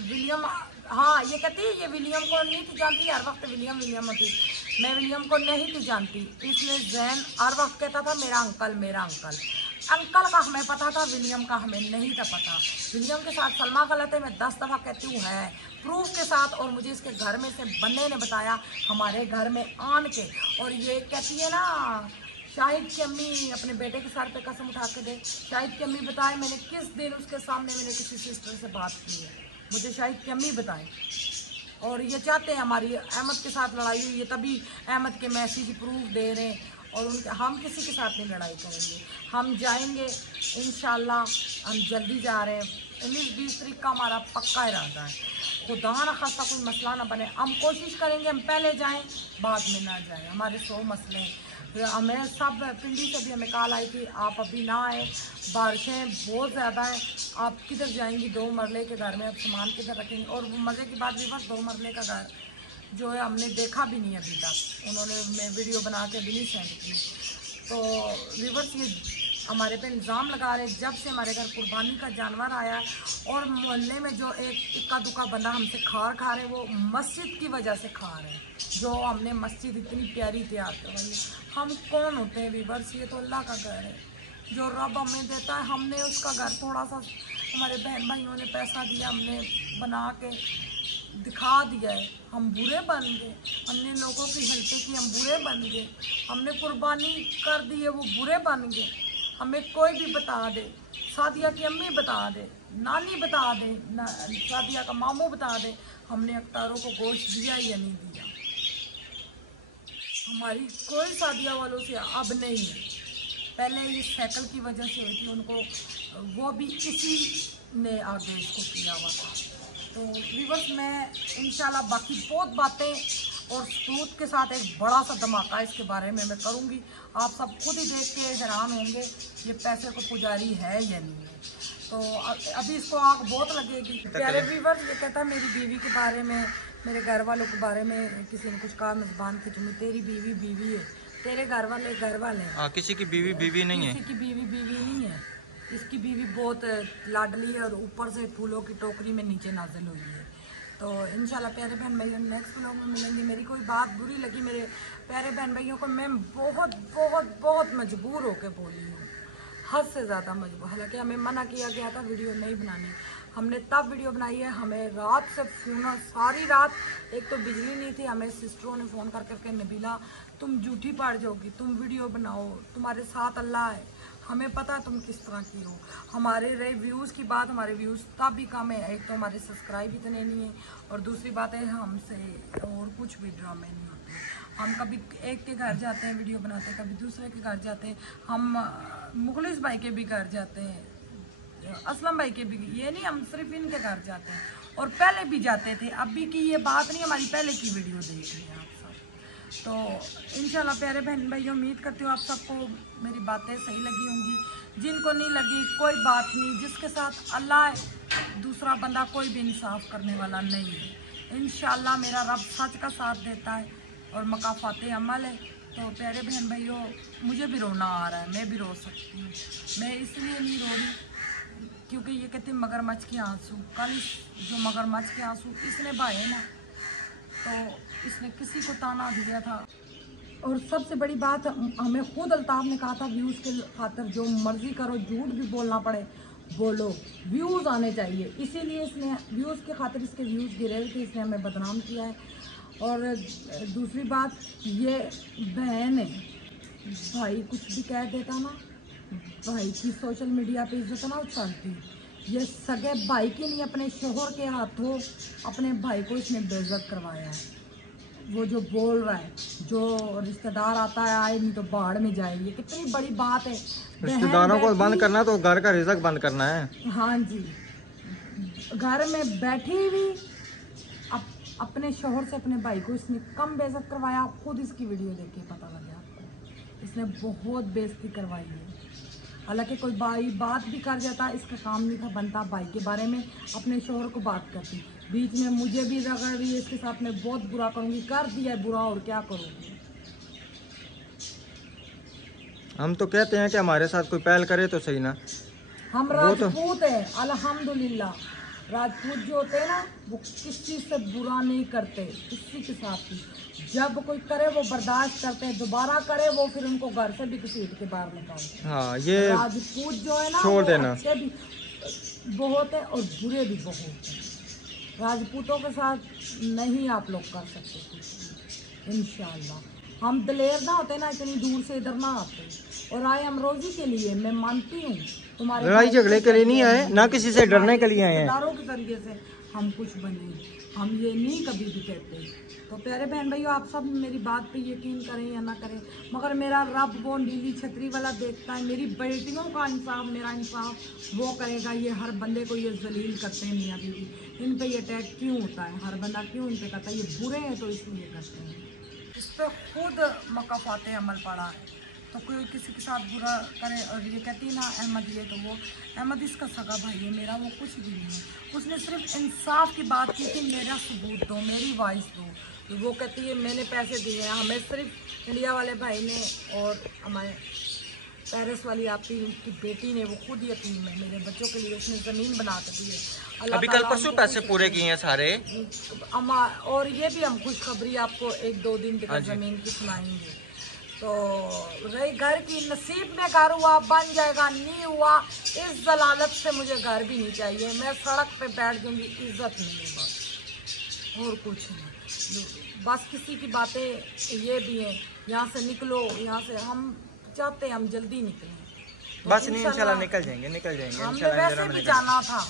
विलियम, हाँ ये कहती है ये विलियम को नहीं थी जानती, हर वक्त विलियम होती। मैं विलियम को नहीं थी जानती, इसलिए जैन हर वक्त कहता था मेरा अंकल मेरा अंकल। अंकल का हमें पता था, विलियम का हमें नहीं था पता। विलियम के साथ सलमा गलत है, मैं 10 दफ़ा कहती हूँ है प्रूफ के साथ। और मुझे इसके घर में से बंदे ने बताया हमारे घर में आन के। और ये कहती है ना शाहिद की अम्मी अपने बेटे के सर पे कसम उठा के दे। शाहिद की अम्मी बताए मैंने किस दिन उसके सामने मैंने किसी सिस्टर से बात की है, मुझे शाहिद की अम्मी बताए। और ये चाहते हैं हमारी अहमद के साथ लड़ाई हुई है, तभी अहमद के मैसेज प्रूफ दे रहे हैं। और उनके हम किसी के साथ नहीं लड़ाई करेंगे, हम जाएंगे इंशाल्लाह। हम जल्दी जा रहे हैं, 19-20 तारीख का हमारा पक्का इरादा है। खुदा ना खासा कोई मसला ना बने, हम कोशिश करेंगे हम पहले जाएं बाद में ना जाएं। हमारे 100 मसले हैं। हमें सब पिंडी से भी हमें कॉल आई थी आप अभी ना आए, बारिशें बहुत ज़्यादा हैं, आप किधर जाएंगी 2 मरले के घर में, अब सामान किधर रखेंगे। और मज़े की बात भी बस 2 मरले का घर जो है हमने देखा भी नहीं अभी तक, उन्होंने मैं वीडियो बना के भी नहीं सेंड की। तो व्यूअर्स ये हमारे पे इल्ज़ाम लगा रहे, जब से हमारे घर कुर्बानी का जानवर आया और मोहल्ले में जो एक इक्का दुक्का बंदा हमसे खार खा रहे, वो मस्जिद की वजह से खा रहे हैं। जो हमने मस्जिद इतनी प्यारी तैयार करवाई है, हम कौन होते हैं व्यूअर्स, ये तो अल्लाह का घर है जो रब हमें देता है। हमने उसका घर थोड़ा सा हमारे बहन भाइयों ने पैसा दिया, हमने बना के दिखा दिया है, हम बुरे बन गए। हमने लोगों की हेल्प की, हम बुरे बन गए। हमने कुर्बानी कर दी है, वो बुरे बन गए। हमें कोई भी बता दे, सादिया की अम्मी बता दे, नानी बता दे, सादिया का मामू बता दे, हमने अख्तारों को गोश्त दिया या नहीं दिया। हमारी कोई सादिया वालों से अब नहीं है। पहले इस साइकिल की वजह से हुई थी उनको, वो भी इसी ने आदेश को किया हुआ था। तो व्यूअर्स मैं इंशाल्लाह बाकी बहुत बातें और सबूत के साथ एक बड़ा सा धमाका इसके बारे में मैं करूँगी। आप सब खुद ही देख के हैरान होंगे ये पैसे को पुजारी है या नहीं है। तो अभी इसको आग बहुत लगेगी। प्यारे व्यूअर्स ये कहता है मेरी बीवी के बारे में, मेरे घर वालों के बारे में किसी ने कुछ कहा, मैं ज़बान खिंचूंगी। तेरी बीवी बीवी है, तेरे घर वाले घर वाले हैं, किसी की बीवी बीवी नहीं है, किसी की बीवी बीवी नहीं है। इसकी बीवी बहुत लाडली है और ऊपर से फूलों की टोकरी में नीचे नाजिल हुई है। तो इंशाल्लाह प्यारे बहन भाइयों नेक्स्ट व्लॉग में मिलेंगे। मेरी कोई बात बुरी लगी मेरे प्यारे बहन भाइयों को, मैं बहुत बहुत बहुत मजबूर होकर बोली हूँ, हद से ज़्यादा मजबूर। हालांकि हमें मना किया गया था वीडियो नहीं बनानी, हमने तब वीडियो बनाई है। हमें रात से फोन, सारी रात, एक तो बिजली नहीं थी, हमें सिस्टरों ने फ़ोन कर करके नबीला तुम झूठी पड़ जाओगी, तुम वीडियो बनाओ, तुम्हारे साथ अल्लाह है, हमें पता तुम किस तरह की हो। हमारे रहे व्यूज़ की बात, हमारे व्यूज़ तब भी कम है, एक तो हमारे सब्सक्राइब इतने नहीं है और दूसरी बात है हमसे और कुछ भी ड्रामे नहीं होते। हम कभी एक के घर जाते हैं वीडियो बनाते हैं, कभी दूसरे के घर जाते हैं, हम मुखलिस भाई के भी घर जाते हैं, असलम भाई के भी, ये नहीं हम सिर्फ इनके घर जाते हैं और पहले भी जाते थे। अभी की ये बात नहीं, हमारी पहले की वीडियो देख रही हैं आप सब। तो इंशाल्लाह प्यारे बहन भाई उम्मीद करती हूँ आप सबको मेरी बातें सही लगी होंगी। जिनको नहीं लगी कोई बात नहीं, जिसके साथ अल्लाह है दूसरा बंदा कोई भी इंसाफ करने वाला नहीं है। इंशाल्लाह मेरा रब सच का साथ देता है और मकाफाते अमल है। तो प्यारे बहन भाइयों मुझे भी रोना आ रहा है, मैं भी रो सकती हूँ। मैं इसलिए नहीं रो रही क्योंकि ये कहते मगरमच्छ के आंसू, कल जो मगरमच्छ के आंसू इसने बहाए ना, तो इसने किसी को ताना दिया था। और सबसे बड़ी बात हमें खुद अल्ताफ ने कहा था व्यूज़ के खातिर जो मर्जी करो, झूठ भी बोलना पड़े बोलो, व्यूज़ आने चाहिए। इसीलिए इसने व्यूज़ के खातिर इसके व्यूज़ गिरे थे, इसने हमें बदनाम किया है। और दूसरी बात ये बहन है, भाई कुछ भी कह देता ना, भाई की सोशल मीडिया पे इज्जत ना उछालती। ये सगे भाई की नहीं, अपने शोहर के हाथों अपने भाई को इसने बेइज्जत करवाया है। वो जो बोल रहा है, जो रिश्तेदार आता है आए नहीं तो बाढ़ में जाएगी, कितनी बड़ी बात है। रिश्तेदारों को बंद करना तो घर का रिज़्क बंद करना है। हाँ जी, घर में बैठी हुई अपने शोहर से अपने भाई को इसने कम बेइज्जत करवाया। खुद इसकी वीडियो देख के पता लग गया आपको, इसने बहुत बेइज्जती करवाई है। हालांकि कोई भाई बात भी कर जाता, इसका काम नहीं था बनता भाई के बारे में अपने शोहर को बात करती, बीच में मुझे भी रगड़ रही है, इसके साथ मैं बहुत बुरा करूँगी, कर दिया बुरा और क्या करूँगी। हम तो कहते हैं कि हमारे साथ कोई पहल करे तो सही ना, हम राजपूत हैं, अल्हम्दुलिल्लाह राजपूत जो होते हैं ना वो किसी से बुरा नहीं करते, किसी के साथ भी। जब कोई करे वो बर्दाश्त करते हैं, दोबारा करे वो फिर उनको घर से भी घसीट के बाहर निकालते हैं। हाँ, ये राजपूत जो है ना छोड़ वो देना। अच्छे भी बहुत है और बुरे भी बहुत हैं। राजपूतों के साथ नहीं आप लोग कर सकते कुछ भी, इंशाल्लाह। हम दिलेर ना होते ना इतनी दूर से इधर ना आते, और आए हम रोजी के लिए। मैं मानती हूँ तुम्हारे लड़ाई झगड़े के लिए नहीं आए, ना किसी से डरने के लिए आए हैं। रिश्तेदारों के तरीके से हम कुछ बने, हम ये नहीं कभी भी कहते। तो प्यारे बहन भाइयों, आप सब मेरी बात पे यकीन करें या ना करें, मगर मेरा रब वो नीली छतरी वाला देखता है। मेरी बेटियों का इंसाफ, मेरा इंसाफ वो करेगा। ये हर बंदे को ये जलील करते हैं मियाँ बीवी, इन पे ये अटैक क्यों होता है? हर बंदा क्यों इन पे करता है? ये बुरे हैं तो इसलिए करते हैं। इस पर खुद मकाफाते अमल पड़ा है। तो कोई किसी के साथ बुरा करे और ये कहती है ना अहमद ये तो वो, अहमद इसका सगा भाई है मेरा, वो कुछ भी नहीं है। उसने सिर्फ इंसाफ की बात की कि मेरा सबूत दो, मेरी वॉइस दो। तो वो कहती है मैंने पैसे दिए हैं, हमें सिर्फ इंडिया वाले भाई ने और हमारे पेरिस वाली आपकी की बेटी ने, वो खुद यतीम है, मेरे बच्चों के लिए उसने ज़मीन बना कर दी है। अभी कल परसों पैसे पूरे किए हैं सारे। और ये भी हम खुशखबरी आपको 1-2 दिन तक ज़मीन की सुनाएंगे। तो रही घर की, नसीब में घर हुआ बन जाएगा, नहीं हुआ इस जलालत से मुझे घर भी नहीं चाहिए। मैं सड़क पे बैठ जाऊंगी, इज्जत नहीं, बस और कुछ नहीं। बस किसी की बातें ये भी हैं, यहाँ से निकलो, यहाँ से हम चाहते हैं हम जल्दी निकलें। तो बस नहीं, इंशाल्लाह निकल जाएंगे, निकल जाएंगे। हमने वैसे भी जाना था,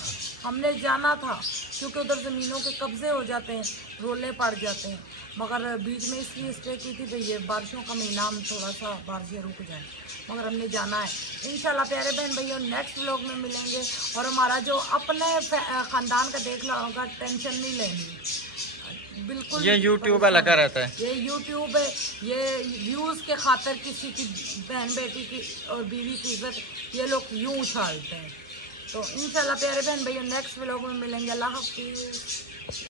हमने जाना था, क्योंकि उधर ज़मीनों के कब्जे हो जाते हैं, रोले पड़ जाते हैं। मगर बीच में इसलिए स्टे की थी भाई ये बारिशों का महीना, हम थोड़ा सा बारिशें रुक जाए, मगर हमने जाना है इंशाल्लाह। प्यारे बहन भैया, नेक्स्ट व्लॉग में मिलेंगे। और हमारा जो अपने ख़ानदान का देख ला होगा, टेंशन नहीं लेनी बिल्कुल। ये यूट्यूब पे लगा रहता है, ये यूट्यूब है, ये व्यूज़ के खातिर किसी की बहन बेटी की और बीवी की इज्जत ये लोग यूँ उछालते हैं। तो इंशाल्लाह प्यारे बहन भैया, नेक्स्ट व्लॉग में मिलेंगे। अल्लाह हाफ़िज़।